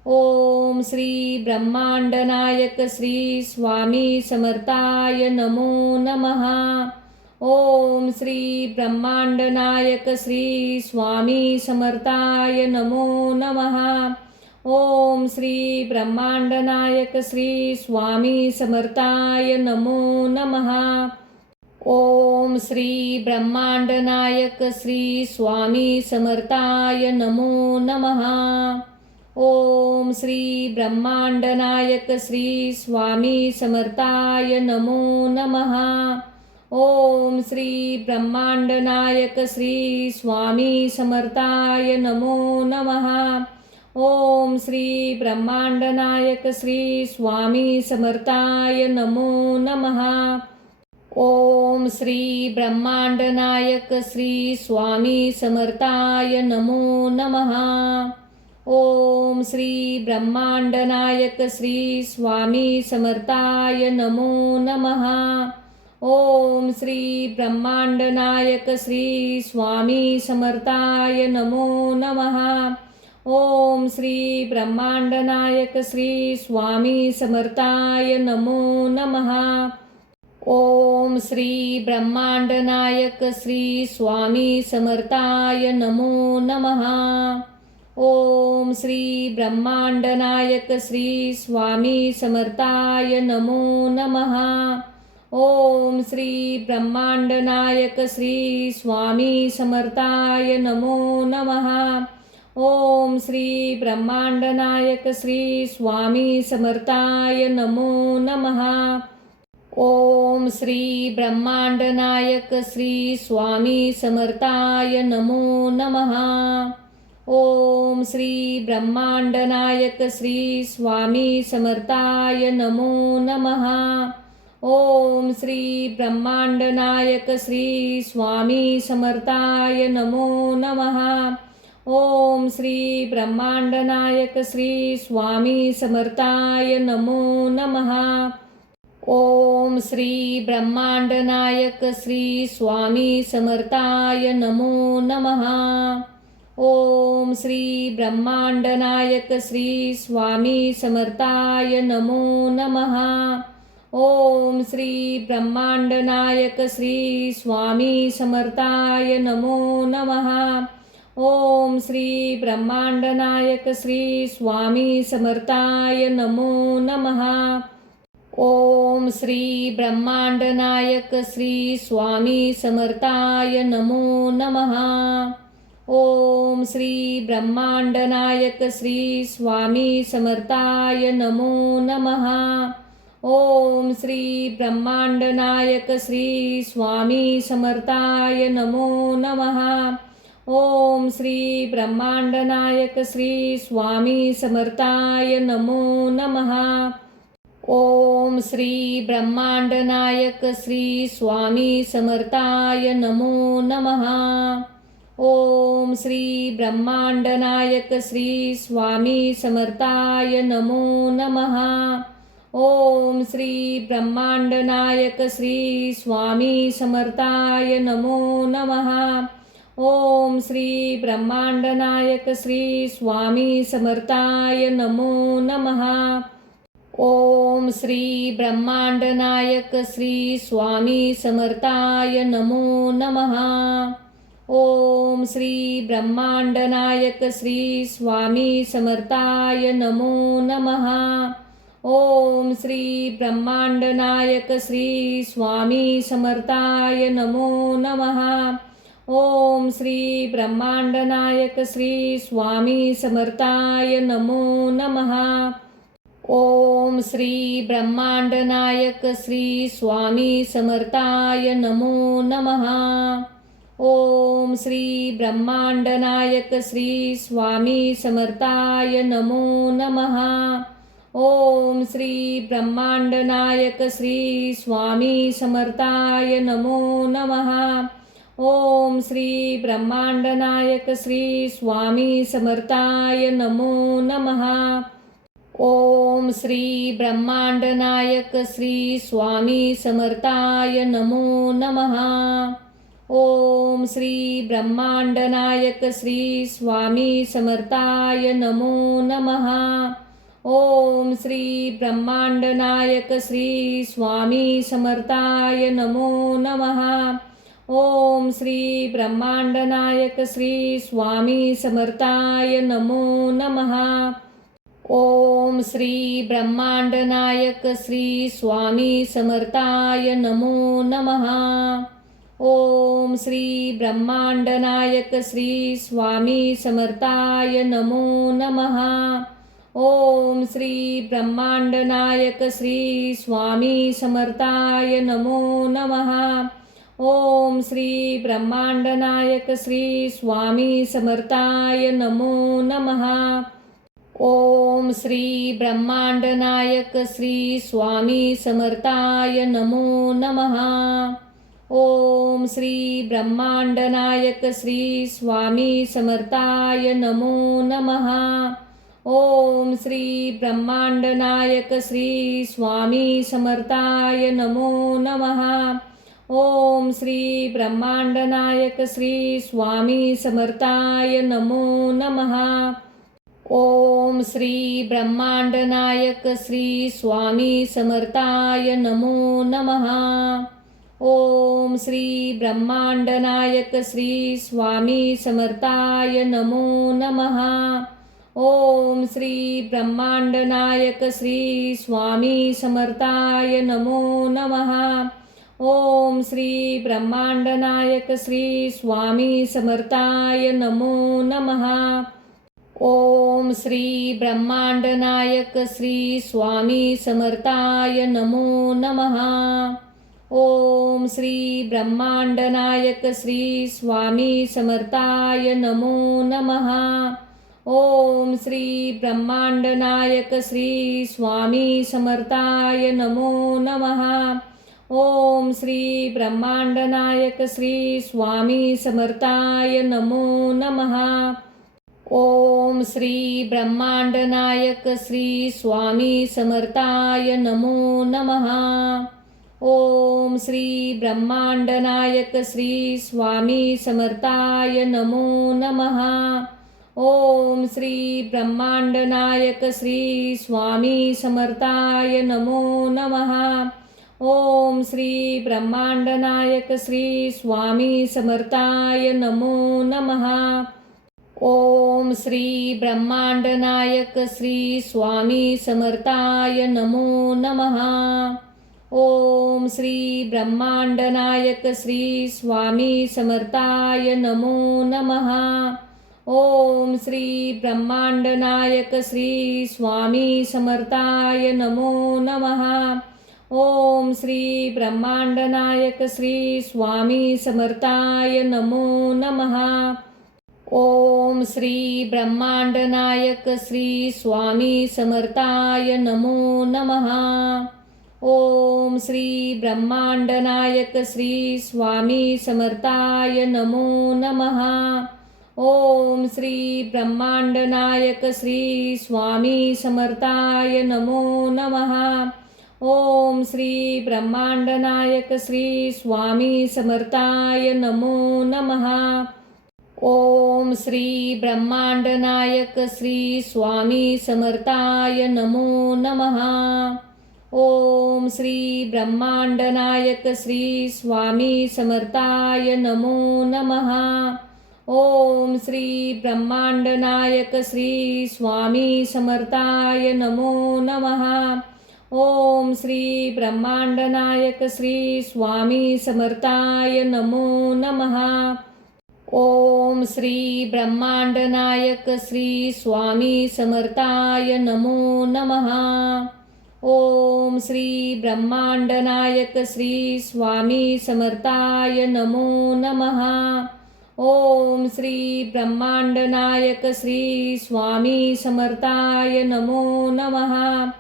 ओम श्री ब्रह्मांड नायक श्री स्वामी समर्थाय नमो नमः। ओम श्री ब्रह्मांड नायक श्री स्वामी समर्थाय नमो नमः। ओम श्री ब्रह्मांड नायक श्री स्वामी समर्थाय नमो नमः। ओम श्री ब्रह्मांड नायक श्री स्वामी समर्थाय नमो नमः। ओम श्री ब्रह्मांड नायक श्री स्वामी समर्थाय नमो नमः। ओम श्री ब्रह्मांड नायक श्री स्वामी समर्थाय नमो नमः। ओम श्री ब्रह्मांड नायक श्री स्वामी समर्थाय नमो नमः। ओम श्री ब्रह्मांड नायक श्री स्वामी समर्थाय नमो नमः। ओम श्री ब्रह्मांड नायक श्री स्वामी समर्थाय नमो नमः। ओम श्री ब्रह्मांड नायक श्री स्वामी समर्थाय नमो नमः। ओम श्री ब्रह्मांड नायक श्री स्वामी समर्थाय नमो नमः। ओम श्री ब्रह्मांड नायक श्री स्वामी समर्थाय नमो नमः। ओम श्री ब्रह्मांड नायक श्री स्वामी समर्थाय नमो नमः। ओम श्री ब्रह्मांड नायक श्री स्वामी समर्थाय नमो नमः। ओम श्री ब्रह्मांड नायक श्री स्वामी समर्थाय नमो नमः। ओम श्री ब्रह्मांड नायक श्री स्वामी समर्थाय नमो नमः। ओम श्री ब्रह्मांड नायक श्री स्वामी समर्थाय नमो नमः। ओम श्री ब्रह्मांड नायक श्री स्वामी समर्थाय नमो नमः। ओम श्री ब्रह्मांड नायक श्री स्वामी समर्थाय नमो नमः। ओम श्री ब्रह्मांड नायक श्री स्वामी समर्थाय नमो नमः। ओम श्री ब्रह्मांड नायक श्री स्वामी समर्थाय नमो नमः। ओम श्री ब्रह्मांड नायक श्री स्वामी समर्थाय नमो नमः। ओम श्री ब्रह्मांड नायक श्री स्वामी समर्थाय नमो नमः। ओम श्री ब्रह्मांड नायक श्री स्वामी समर्थाय नमो नमः। ओम श्री ब्रह्मांड नायक श्री स्वामी समर्थाय नमो नमः। ओम श्री ब्रह्मांड नायक श्री स्वामी समर्थाय नमो नमः। ओम श्री ब्रह्मांड नायक श्री स्वामी समर्थाय नमो नमः। ओम श्री ब्रह्मांड नायक श्री स्वामी समर्थाय नमो नमः। ओम श्री ब्रह्मांड नायक श्री स्वामी समर्थाय नमो नमः। ओम श्री ब्रह्मांड नायक श्री स्वामी समर्थाय नमो नमः। ओम श्री ब्रह्मांड नायक श्री स्वामी समर्थाय नमो नमः। ओम श्री ब्रह्मांड नायक श्री स्वामी समर्थाय नमो नमः। ओम श्री ब्रह्मांड नायक श्री स्वामी समर्थाय नमो नमः। ओम श्री ब्रह्मांड नायक श्री स्वामी समर्थाय नमो नमः। ओम श्री ब्रह्मांड नायक श्री स्वामी समर्थाय नमो नमः। ओम श्री ब्रह्मांड नायक श्री स्वामी समर्थाय नमो नमः। ओम श्री ब्रह्मांड नायक श्री स्वामी समर्थाय नमो नमः। ओम श्री ब्रह्मांड नायक श्री स्वामी समर्थाय नमो नमः। ओम श्री ब्रह्मांड नायक श्री स्वामी समर्थाय नमो नमः। ओम श्री ब्रह्मांड नायक श्री स्वामी समर्थाय नमो नमः। ओम श्री ब्रह्मांड नायक श्री स्वामी समर्थाय नमो नमः। ओम श्री ब्रह्मांड नायक श्री स्वामी समर्थाय नमो नमः। ओम श्री ब्रह्मांड नायक श्री स्वामी समर्थाय नमो नमः। ओम श्री ब्रह्मांड नायक श्री स्वामी समर्थाय नमो नमः। ओम श्री ब्रह्मांड नायक श्री स्वामी समर्थाय नमो नमः। ओम श्री ब्रह्मांड नायक श्री स्वामी समर्थाय नमो नमः। ओम श्री ब्रह्मांड नायक श्री स्वामी समर्थाय नमो नमः। ओम श्री ब्रह्मांड नायक श्री स्वामी समर्थाय नमो नमः। ओम श्री ब्रह्मांड नायक श्री स्वामी समर्थाय नमो नमः। ओम श्री ब्रह्मांड नायक श्री स्वामी समर्थाय नमो नमः। ओम श्री ब्रह्मांड नायक श्री स्वामी समर्थाय नमो नमः। ओम श्री ब्रह्मांड नायक श्री स्वामी समर्थाय नमो नमः। ओम श्री ब्रह्मांड नायक श्री स्वामी समर्थाय नमो नमः। ओम श्री ब्रह्मांड नायक श्री स्वामी समर्थाय नमो नमः। ओम श्री ब्रह्मांड नायक श्री स्वामी समर्थाय नमो नमः। ओम श्री ब्रह्मांड नायक श्री स्वामी समर्थाय नमो नमः। ओम श्री ब्रह्मांड नायक श्री स्वामी समर्थाय नमो नमः। ओम श्री ब्रह्मांड नायक श्री स्वामी समर्थाय नमो नमः। ओम श्री ब्रह्मांड नायक श्री स्वामी समर्थाय नमो नमः। ओम श्री ब्रह्मांड नायक श्री स्वामी समर्थाय नमो नमः। ओम श्री ब्रह्मांड नायक श्री स्वामी समर्थाय नमो नमः। ओम श्री ब्रह्मांड नायक श्री स्वामी समर्थाय नमो नमः। ओम श्री ब्रह्मांड नायक श्री स्वामी समर्थाय नमो नमः। ओम श्री ब्रह्मांड नायक श्री स्वामी समर्थाय नमो नमः। ओम श्री ब्रह्मांड नायक श्री स्वामी समर्थाय नमो नमः। ओम श्री ब्रह्मांड नायक श्री स्वामी समर्थाय नमो नमः। ओम श्री ब्रह्मांड नायक श्री स्वामी समर्थाय नमो नमः। ओम श्री ब्रह्मांड नायक श्री स्वामी समर्थाय नमो नमः। ओम श्री ब्रह्मांड नायक श्री स्वामी समर्थाय नमो नमः। ओम श्री ब्रह्मांड नायक श्री स्वामी समर्थाय नमो नमः। ओम श्री ब्रह्मांड नायक श्री स्वामी समर्थाय नमो नमः। ओम श्री ब्रह्मांड नायक श्री स्वामी समर्थाय नमो नमः। ओम श्री ब्रह्मांड नायक श्री स्वामी समर्थाय नमो नमः। ओम श्री ब्रह्मांड नायक श्री स्वामी समर्थाय नमो नमः। ओम श्री ब्रह्मांड नायक श्री स्वामी समर्थाय नमो नमः। ओम श्री ब्रह्मांड नायक श्री स्वामी समर्थाय नमो नमः। ओम श्री ब्रह्मांड नायक श्री स्वामी समर्थाय नमो नमः। ओम श्री ब्रह्मांड नायक श्री स्वामी समर्थाय नमो नमः।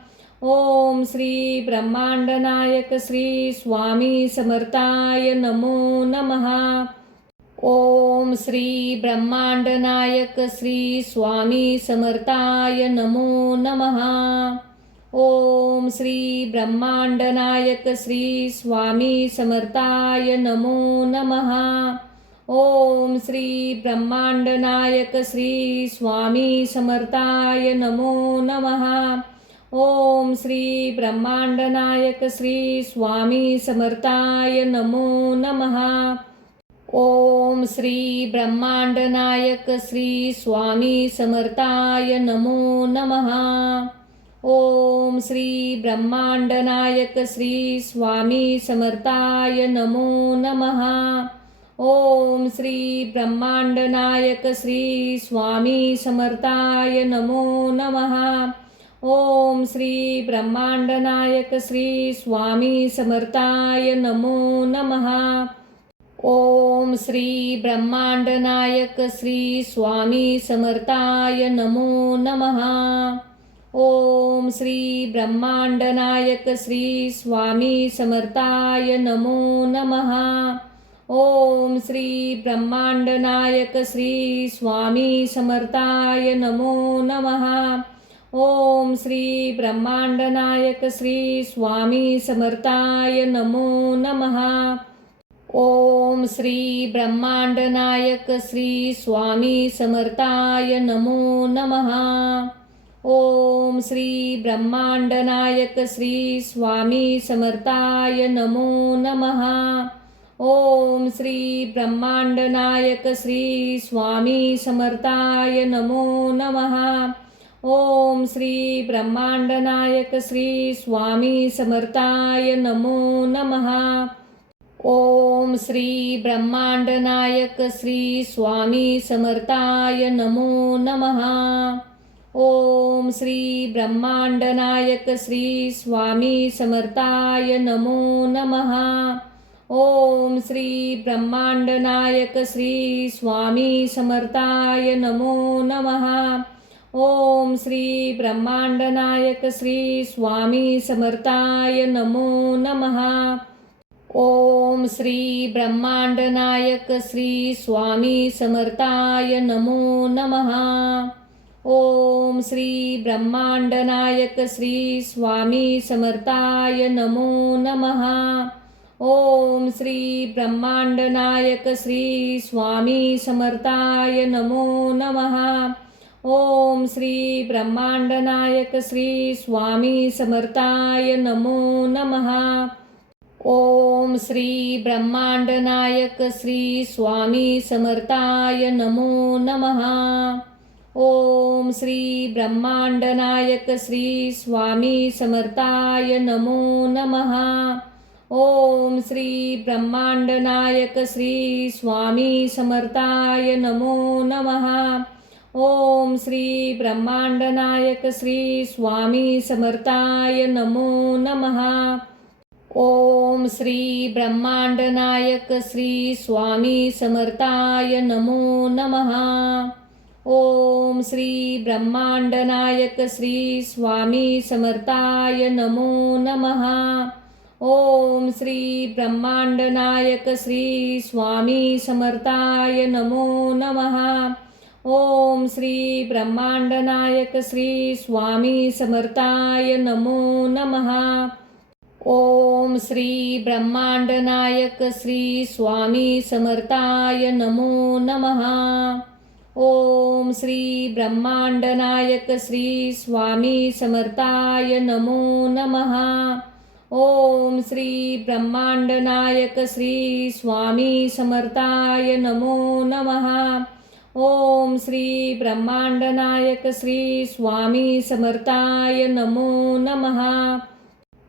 ओम श्री ब्रह्मांड नायक श्री स्वामी समर्थाय नमो नमः। ओम श्री ब्रह्मांड नायक श्री स्वामी समर्थाय नमो नमः। ओम श्री ब्रह्मांड नायक श्री स्वामी समर्थाय नमो नमः। ओम श्री ब्रह्मांड नायक श्री स्वामी समर्थाय नमो नमः। ओम श्री ब्रह्मांड नायक श्री स्वामी समर्थाय नमो नमः। ओम श्री ब्रह्मांड नायक श्री स्वामी समर्थाय नमो नमः। ओम श्री ब्रह्मांड नायक श्री स्वामी समर्थाय नमो नमः। ओम श्री ब्रह्मांड नायक श्री स्वामी समर्थाय नमो नमः। ओम श्री ब्रह्मांड नायक श्री स्वामी समर्थाय नमो नमः। ओम श्री ब्रह्मांड नायक श्री स्वामी समर्थाय नमो नमः। ओम श्री ब्रह्मांड नायक श्री स्वामी समर्थाय नमो नमः। ओम श्री ब्रह्मांड नायक श्री स्वामी समर्थाय नमो नमः। ओम श्री ब्रह्मांड नायक श्री स्वामी समर्थाय नमो नमः। ओम श्री ब्रह्मांड नायक श्री स्वामी समर्थाय नमो नमः। ओम श्री ब्रह्मांड नायक श्री स्वामी समर्थाय नमो नमः। ओम श्री ब्रह्मांड नायक श्री स्वामी समर्थाय नमो नमः। ओम श्री ब्रह्मांड नायक श्री स्वामी समर्थाय नमो नमः। ओम श्री ब्रह्मांड नायक श्री स्वामी समर्थाय नमो नमः। ओम श्री ब्रह्मांड नायक श्री स्वामी समर्थाय नमो नमः। ओम श्री ब्रह्मांड नायक श्री स्वामी समर्थाय नमो नमः। ओम श्री ब्रह्मांड नायक श्री स्वामी समर्थाय नमो नमः। ओम श्री ब्रह्मांड नायक श्री स्वामी समर्थाय नमो नमः। ओम श्री ब्रह्मांड नायक श्री स्वामी समर्थाय नमो नमः। ओम श्री ब्रह्मांड नायक श्री स्वामी समर्थाय नमो नमः। ओम श्री ब्रह्मांड नायक श्री स्वामी समर्थाय नमो नमः। ओम श्री ब्रह्मांड नायक श्री स्वामी समर्थाय नमो नमः। ओम श्री ब्रह्मांड नायक श्री स्वामी समर्थाय नमो नमः। ओम श्री ब्रह्मांड नायक श्री स्वामी समर्थाय नमो नमः। ओम श्री ब्रह्मांड नायक श्री स्वामी समर्थाय नमो नमः। ओम श्री ब्रह्मांड नायक श्री स्वामी समर्थाय नमो नमः। ओम श्री ब्रह्मांड नायक श्री स्वामी समर्थाय नमो नमः। ओम श्री ब्रह्मांड नायक श्री स्वामी समर्थाय नमो नमः। ओम श्री ब्रह्मांड नायक श्री स्वामी समर्थाय नमो नमः। ओम श्री ब्रह्मांड नायक श्री स्वामी समर्थाय नमो नमः। ओम श्री ब्रह्मांड नायक श्री स्वामी समर्थाय नमो नमः। ओम श्री ब्रह्मांड नायक श्री स्वामी समर्थाय नमो नमः। ओम श्री ब्रह्मांड नायक श्री स्वामी समर्थाय नमो नमः।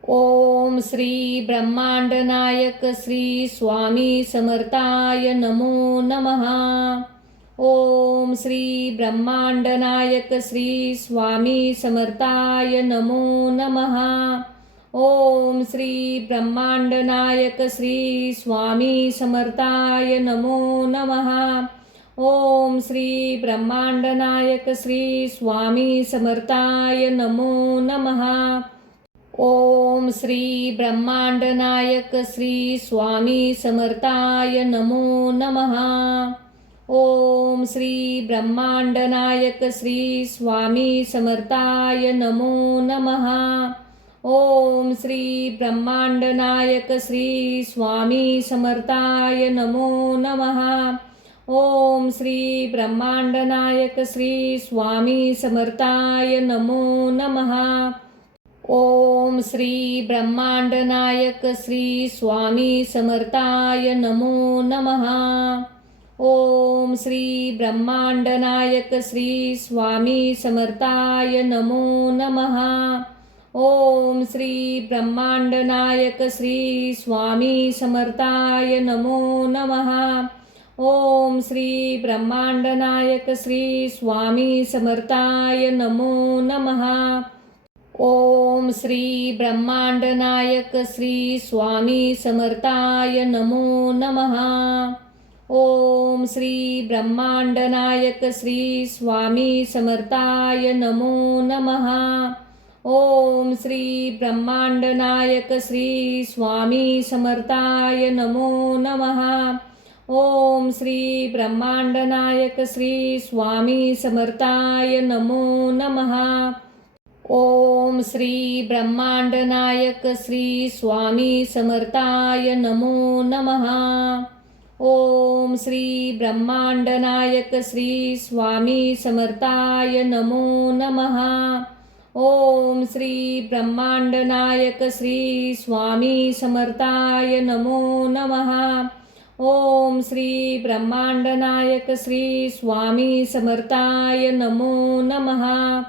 ओम श्री ब्रह्मांड नायक श्री स्वामी समर्थाय नमो नमः। ओम श्री ब्रह्मांड नायक श्री स्वामी समर्थाय नमो नमः। ओम श्री ब्रह्मांड नायक श्री स्वामी समर्थाय नमो नमः। ओम श्री ब्रह्मांड नायक श्री स्वामी समर्थाय नमो नमः। ओम श्री ब्रह्मांड नायक श्री स्वामी समर्थाय नमो नमः। ओम श्री ब्रह्मांड नायक श्री स्वामी समर्थाय नमो नमः। ओम श्री ब्रह्मांड नायक श्री स्वामी समर्थाय नमो नमः। ओम श्री ब्रह्मांड नायक श्री स्वामी समर्थाय नमो नमः। ओम श्री ब्रह्मांड नायक श्री स्वामी समर्थाय नमो नमः। ओम श्री ब्रह्मांड नायक श्री स्वामी समर्थाय नमो नमः। ओम श्री ब्रह्मांड नायक श्री स्वामी समर्थाय नमो नमः। ओम श्री ब्रह्मांड नायक श्री स्वामी समर्थाय नमो नमः। ओम श्री ब्रह्मांड नायक श्री स्वामी समर्थाय नमो नमः। ओम श्री ब्रह्मांड नायक श्री स्वामी समर्थाय नमो नमः। ओम श्री ब्रह्मांड नायक श्री स्वामी समर्थाय नमो नमः। ओम श्री ब्रह्मांड नायक श्री स्वामी समर्थाय नमो नमः। ओम श्री ब्रह्मांड नायक श्री स्वामी समर्थाय नमो नमः। ओम श्री ब्रह्मांड नायक श्री स्वामी समर्थाय नमो नमः। ओम श्री ब्रह्मांड नायक श्री स्वामी समर्थाय नमो नमः। ओम श्री ब्रह्मांड नायक श्री स्वामी समर्थाय नमो नमः।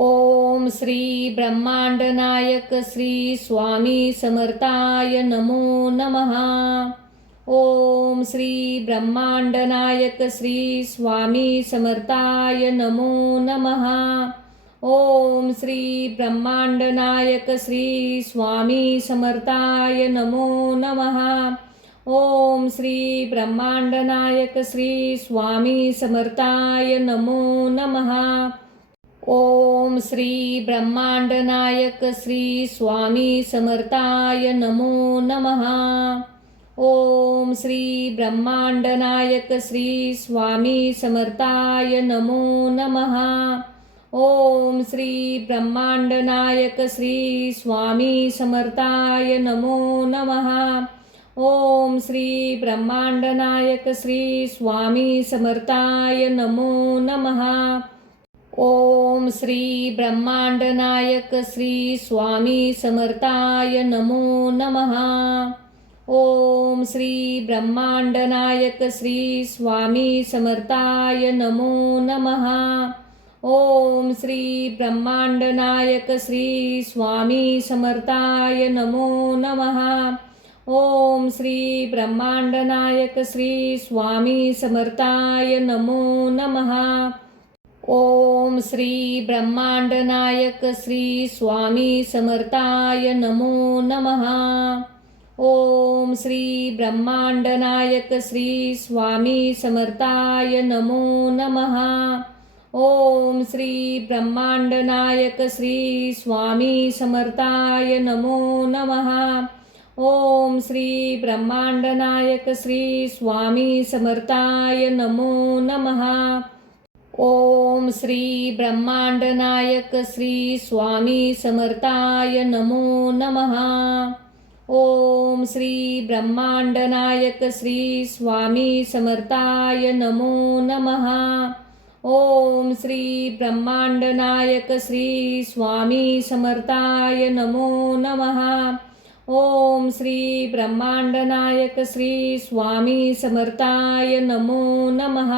ओम श्री ब्रह्मांड नायक श्री स्वामी समर्थाय नमो नमः। ओम श्री ब्रह्मांड नायक श्री स्वामी समर्थाय नमो नमः। ओम श्री ब्रह्मांड नायक श्री स्वामी समर्थाय नमो नमः। ओम श्री ब्रह्मांड नायक श्री स्वामी समर्थाय नमो नमः। ओम श्री ब्रह्मांड नायक श्री स्वामी समर्थाय नमो नमः। ओम श्री ब्रह्मांड नायक श्री स्वामी समर्थाय नमो नमः। ओम श्री ब्रह्मांड नायक श्री स्वामी समर्थाय नमो नमः। ओम श्री ब्रह्मांड नायक श्री स्वामी समर्थाय नमो नमः। ओम श्री ब्रह्मांड नायक श्री स्वामी समर्थाय नमो नमः। ओम श्री ब्रह्मांड नायक श्री स्वामी समर्थाय नमो नमः। ओम श्री ब्रह्मांड नायक श्री स्वामी समर्थाय नमो नमः। ओम श्री ब्रह्मांड नायक श्री स्वामी समर्थाय नमो नमः। ओम श्री ब्रह्मांड नायक श्री स्वामी समर्थाय नमो नमः। ओम श्री ब्रह्मांड नायक श्री स्वामी समर्थाय नमो नमः। ओम श्री ब्रह्मांड नायक श्री स्वामी समर्थाय नमो नमः। ओम श्री ब्रह्मांड नायक श्री स्वामी समर्थाय नमो नमः। ओम श्री ब्रह्मांड नायक श्री स्वामी समर्थाय नमो नमः। ओम श्री ब्रह्मांड नायक श्री स्वामी समर्थाय नमो नमः। ओम श्री ब्रह्मांड नायक श्री स्वामी समर्थाय नमो नमः। ओम श्री ब्रह्मांड नायक श्री स्वामी समर्थाय नमो नमः।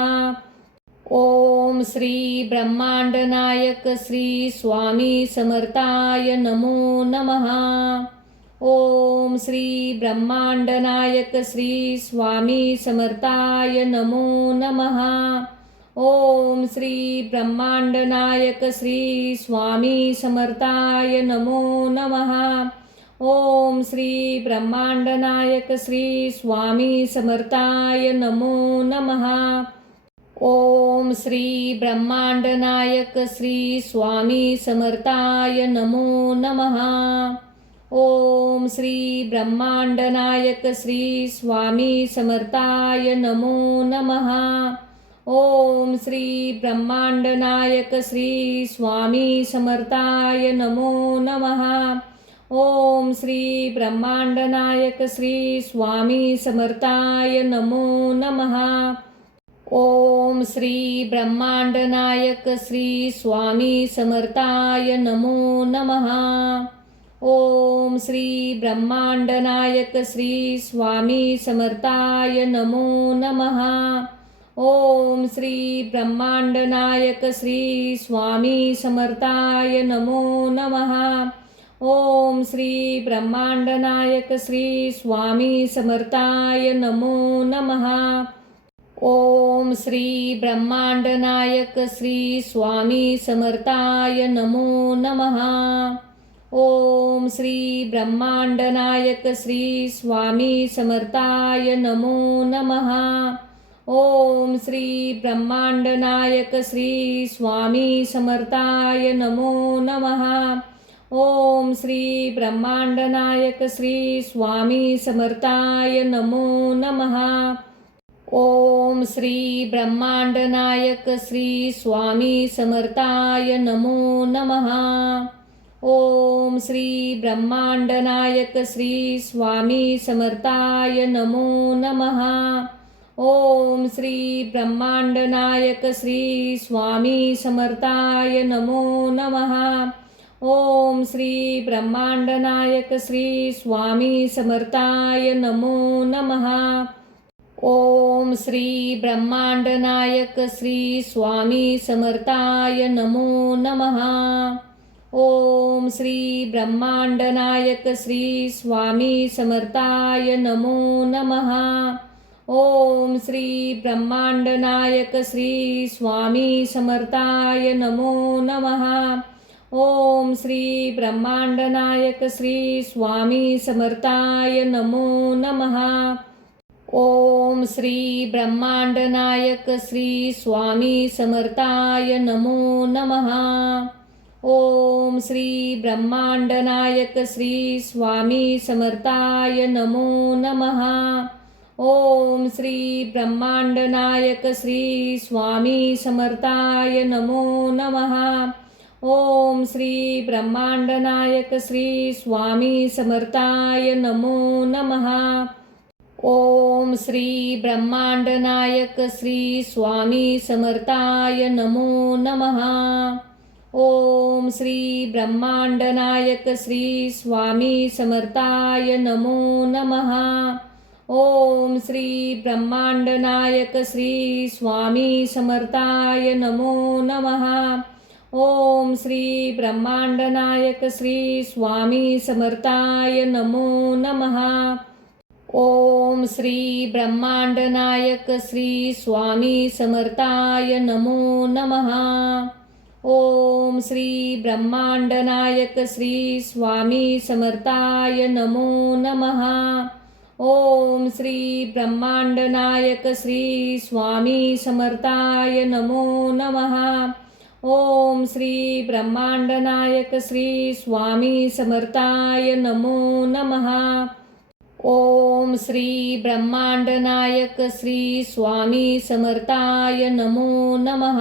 ओम श्री ब्रह्मांड नायक श्री स्वामी समर्थाय नमो नमः। ओम श्री ब्रह्मांड नायक श्री स्वामी समर्थाय नमो नमः। ओम श्री ब्रह्मांड नायक श्री स्वामी समर्थाय नमो नमः। ओम श्री ब्रह्मांड नायक श्री स्वामी समर्थाय नमो नमः। ओम श्री ब्रह्मांड नायक श्री स्वामी समर्थाय नमो नमः। ओम श्री ब्रह्मांड नायक श्री स्वामी समर्थाय नमो नमः। ओम श्री ब्रह्मांड नायक श्री स्वामी समर्थाय नमो नमः। ओम श्री ब्रह्मांड नायक श्री स्वामी समर्थाय नमो नमः। ओम श्री ब्रह्मांड नायक श्री स्वामी समर्थाय नमो नमः। ओम श्री ब्रह्मांड नायक श्री स्वामी समर्थाय नमो नमः। ओम श्री ब्रह्मांड नायक श्री स्वामी समर्थाय नमो नमः। ओम श्री ब्रह्मांड नायक श्री स्वामी समर्थाय नमो नमः। ओम श्री ब्रह्मांड नायक श्री स्वामी समर्थाय नमो नमः। ओम श्री ब्रह्मांड नायक श्री स्वामी समर्थाय नमो नमः। ओम श्री ब्रह्मांड नायक श्री स्वामी समर्थाय नमो नमः। ओम श्री ब्रह्मांड नायक श्री स्वामी समर्थाय नमो नमः। ओम श्री ब्रह्मांड नायक श्री स्वामी समर्थाय नमो नमः। ओम श्री ब्रह्मांड नायक श्री स्वामी समर्थाय नमो नमः। ओम श्री ब्रह्मांड नायक श्री स्वामी समर्थाय नमो नमः। ओम श्री ब्रह्मांड नायक श्री स्वामी समर्थाय नमो नमः। ओम श्री ब्रह्मांड नायक श्री स्वामी समर्थाय नमो नमः। ओम श्री ब्रह्मांड नायक श्री स्वामी समर्थाय नमो नमः। ओम श्री ब्रह्मांड नायक श्री स्वामी समर्थाय नमो नमः। ओम श्री ब्रह्मांड नायक श्री स्वामी समर्थाय नमो नमः। ओम श्री ब्रह्मांड नायक श्री स्वामी समर्थाय नमो नमः। ओम श्री ब्रह्मांड नायक श्री स्वामी समर्थाय नमो नमः। ओम श्री ब्रह्मांड नायक श्री स्वामी समर्थाय नमो नमः। ओम श्री ब्रह्मांड नायक श्री स्वामी समर्थाय नमो नमः। ओम श्री ब्रह्मांड नायक श्री स्वामी समर्थाय नमो नमः। ओम श्री ब्रह्मांड नायक श्री स्वामी समर्थाय नमो नमः। ओम श्री ब्रह्मांड नायक श्री स्वामी समर्थाय नमो नमः। ओम श्री ब्रह्मांड नायक श्री स्वामी समर्थाय नमो नमः। ओम श्री ब्रह्मांड नायक श्री स्वामी समर्थाय नमो नमः। ओम श्री ब्रह्मांड नायक श्री स्वामी समर्थाय नमो नमः। ओम श्री ब्रह्मांड नायक श्री स्वामी समर्थाय नमो नमः। ओम श्री ब्रह्मांड नायक श्री स्वामी समर्थाय नमो नमः। ओम श्री ब्रह्मांड नायक श्री स्वामी समर्थाय नमो नमः।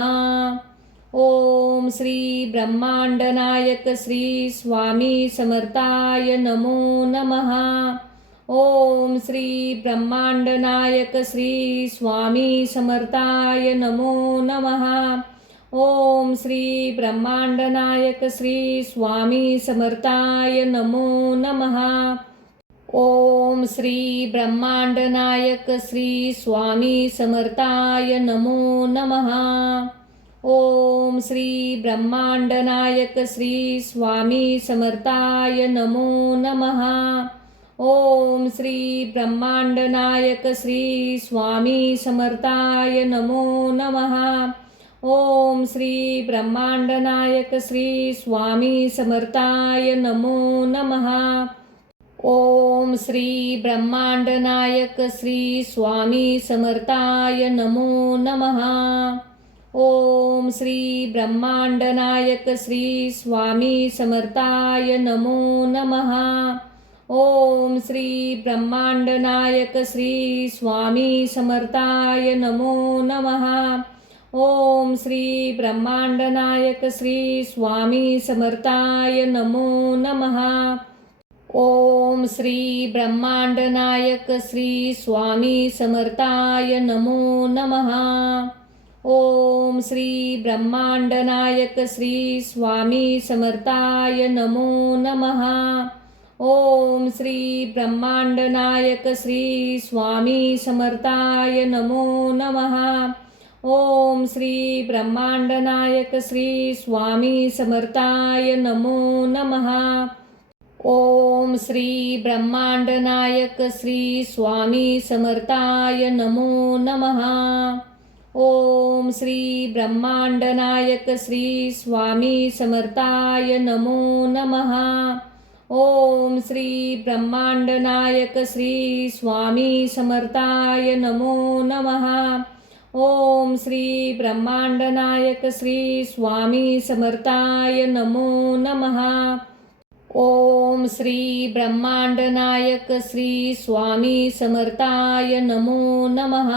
ओम श्री ब्रह्मांड नायक श्री स्वामी समर्थाय नमो नमः। ओम श्री ब्रह्मांड नायक श्री स्वामी समर्थाय नमो नमः। ओम श्री ब्रह्मांड नायक श्री स्वामी समर्थाय नमो नमः। ओम श्री ब्रह्मांड नायक श्री स्वामी समर्थाय नमो नमः। ओम श्री ब्रह्मांड नायक श्री स्वामी समर्थाय नमो नमः। ओम श्री ब्रह्मांड नायक श्री स्वामी समर्थाय नमो नमः। ओम श्री ब्रह्मांड नायक श्री स्वामी समर्थाय नमो नमः। ओम श्री ब्रह्मांड नायक श्री स्वामी समर्थाय नमो नमः। ओम श्री ब्रह्मांड नायक श्री स्वामी समर्थाय नमो नमः। ओम श्री ब्रह्मांड नायक श्री स्वामी समर्थाय नमो नमः। ओम श्री ब्रह्मांड नायक श्री स्वामी समर्थाय नमो नमः। ओम श्री ब्रह्मांड नायक श्री स्वामी समर्थाय नमो नमः। ओम श्री ब्रह्मांड नायक श्री स्वामी समर्थाय नमो नमः। ओम श्री ब्रह्मांड नायक श्री स्वामी समर्थाय नमो नमः। ओम श्री ब्रह्मांड नायक श्री स्वामी समर्थाय नमो नमः। ओम श्री ब्रह्मांड नायक श्री स्वामी समर्थाय नमो नमः। ओम श्री ब्रह्मांड नायक श्री स्वामी समर्थाय नमो नमः। ओम श्री ब्रह्मांड नायक श्री स्वामी समर्थाय नमो नमः। ओम श्री ब्रह्मांड नायक श्री स्वामी समर्थाय नमो नमः। ओम श्री ब्रह्मांड नायक श्री स्वामी समर्थाय नमो नमः।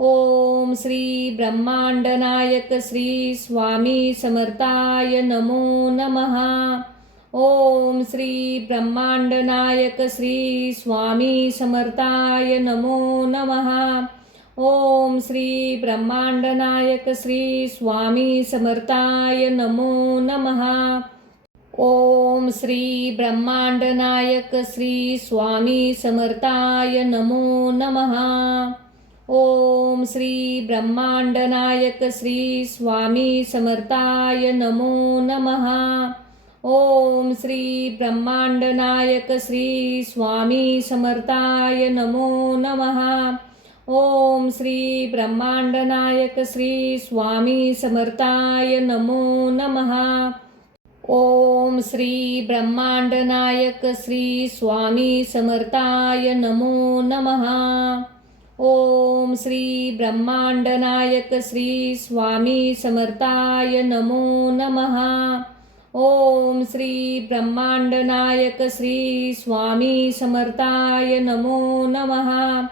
ओम श्री ब्रह्मांड नायक श्री स्वामी समर्थाय नमो नमः। ओम श्री ब्रह्मांड नायक श्री स्वामी समर्थाय नमो नमः। ओम श्री ब्रह्मांड नायक श्री स्वामी समर्थाय नमो नमः। ओम श्री ब्रह्मांड नायक श्री स्वामी समर्थाय नमो नमः। ओम श्री ब्रह्मांड नायक श्री स्वामी समर्थाय नमो नमः। ओम श्री ब्रह्मांड नायक श्री स्वामी समर्थाय नमो नमः। ओम श्री ब्रह्मांड नायक श्री स्वामी समर्थाय नमो नमः। ओम श्री ब्रह्मांड नायक श्री स्वामी समर्थाय नमो नमः। ओम श्री ब्रह्मांड नायक श्री स्वामी समर्थाय नमो नमः। ओम श्री ब्रह्मांड नायक श्री स्वामी समर्थाय नमो नमः।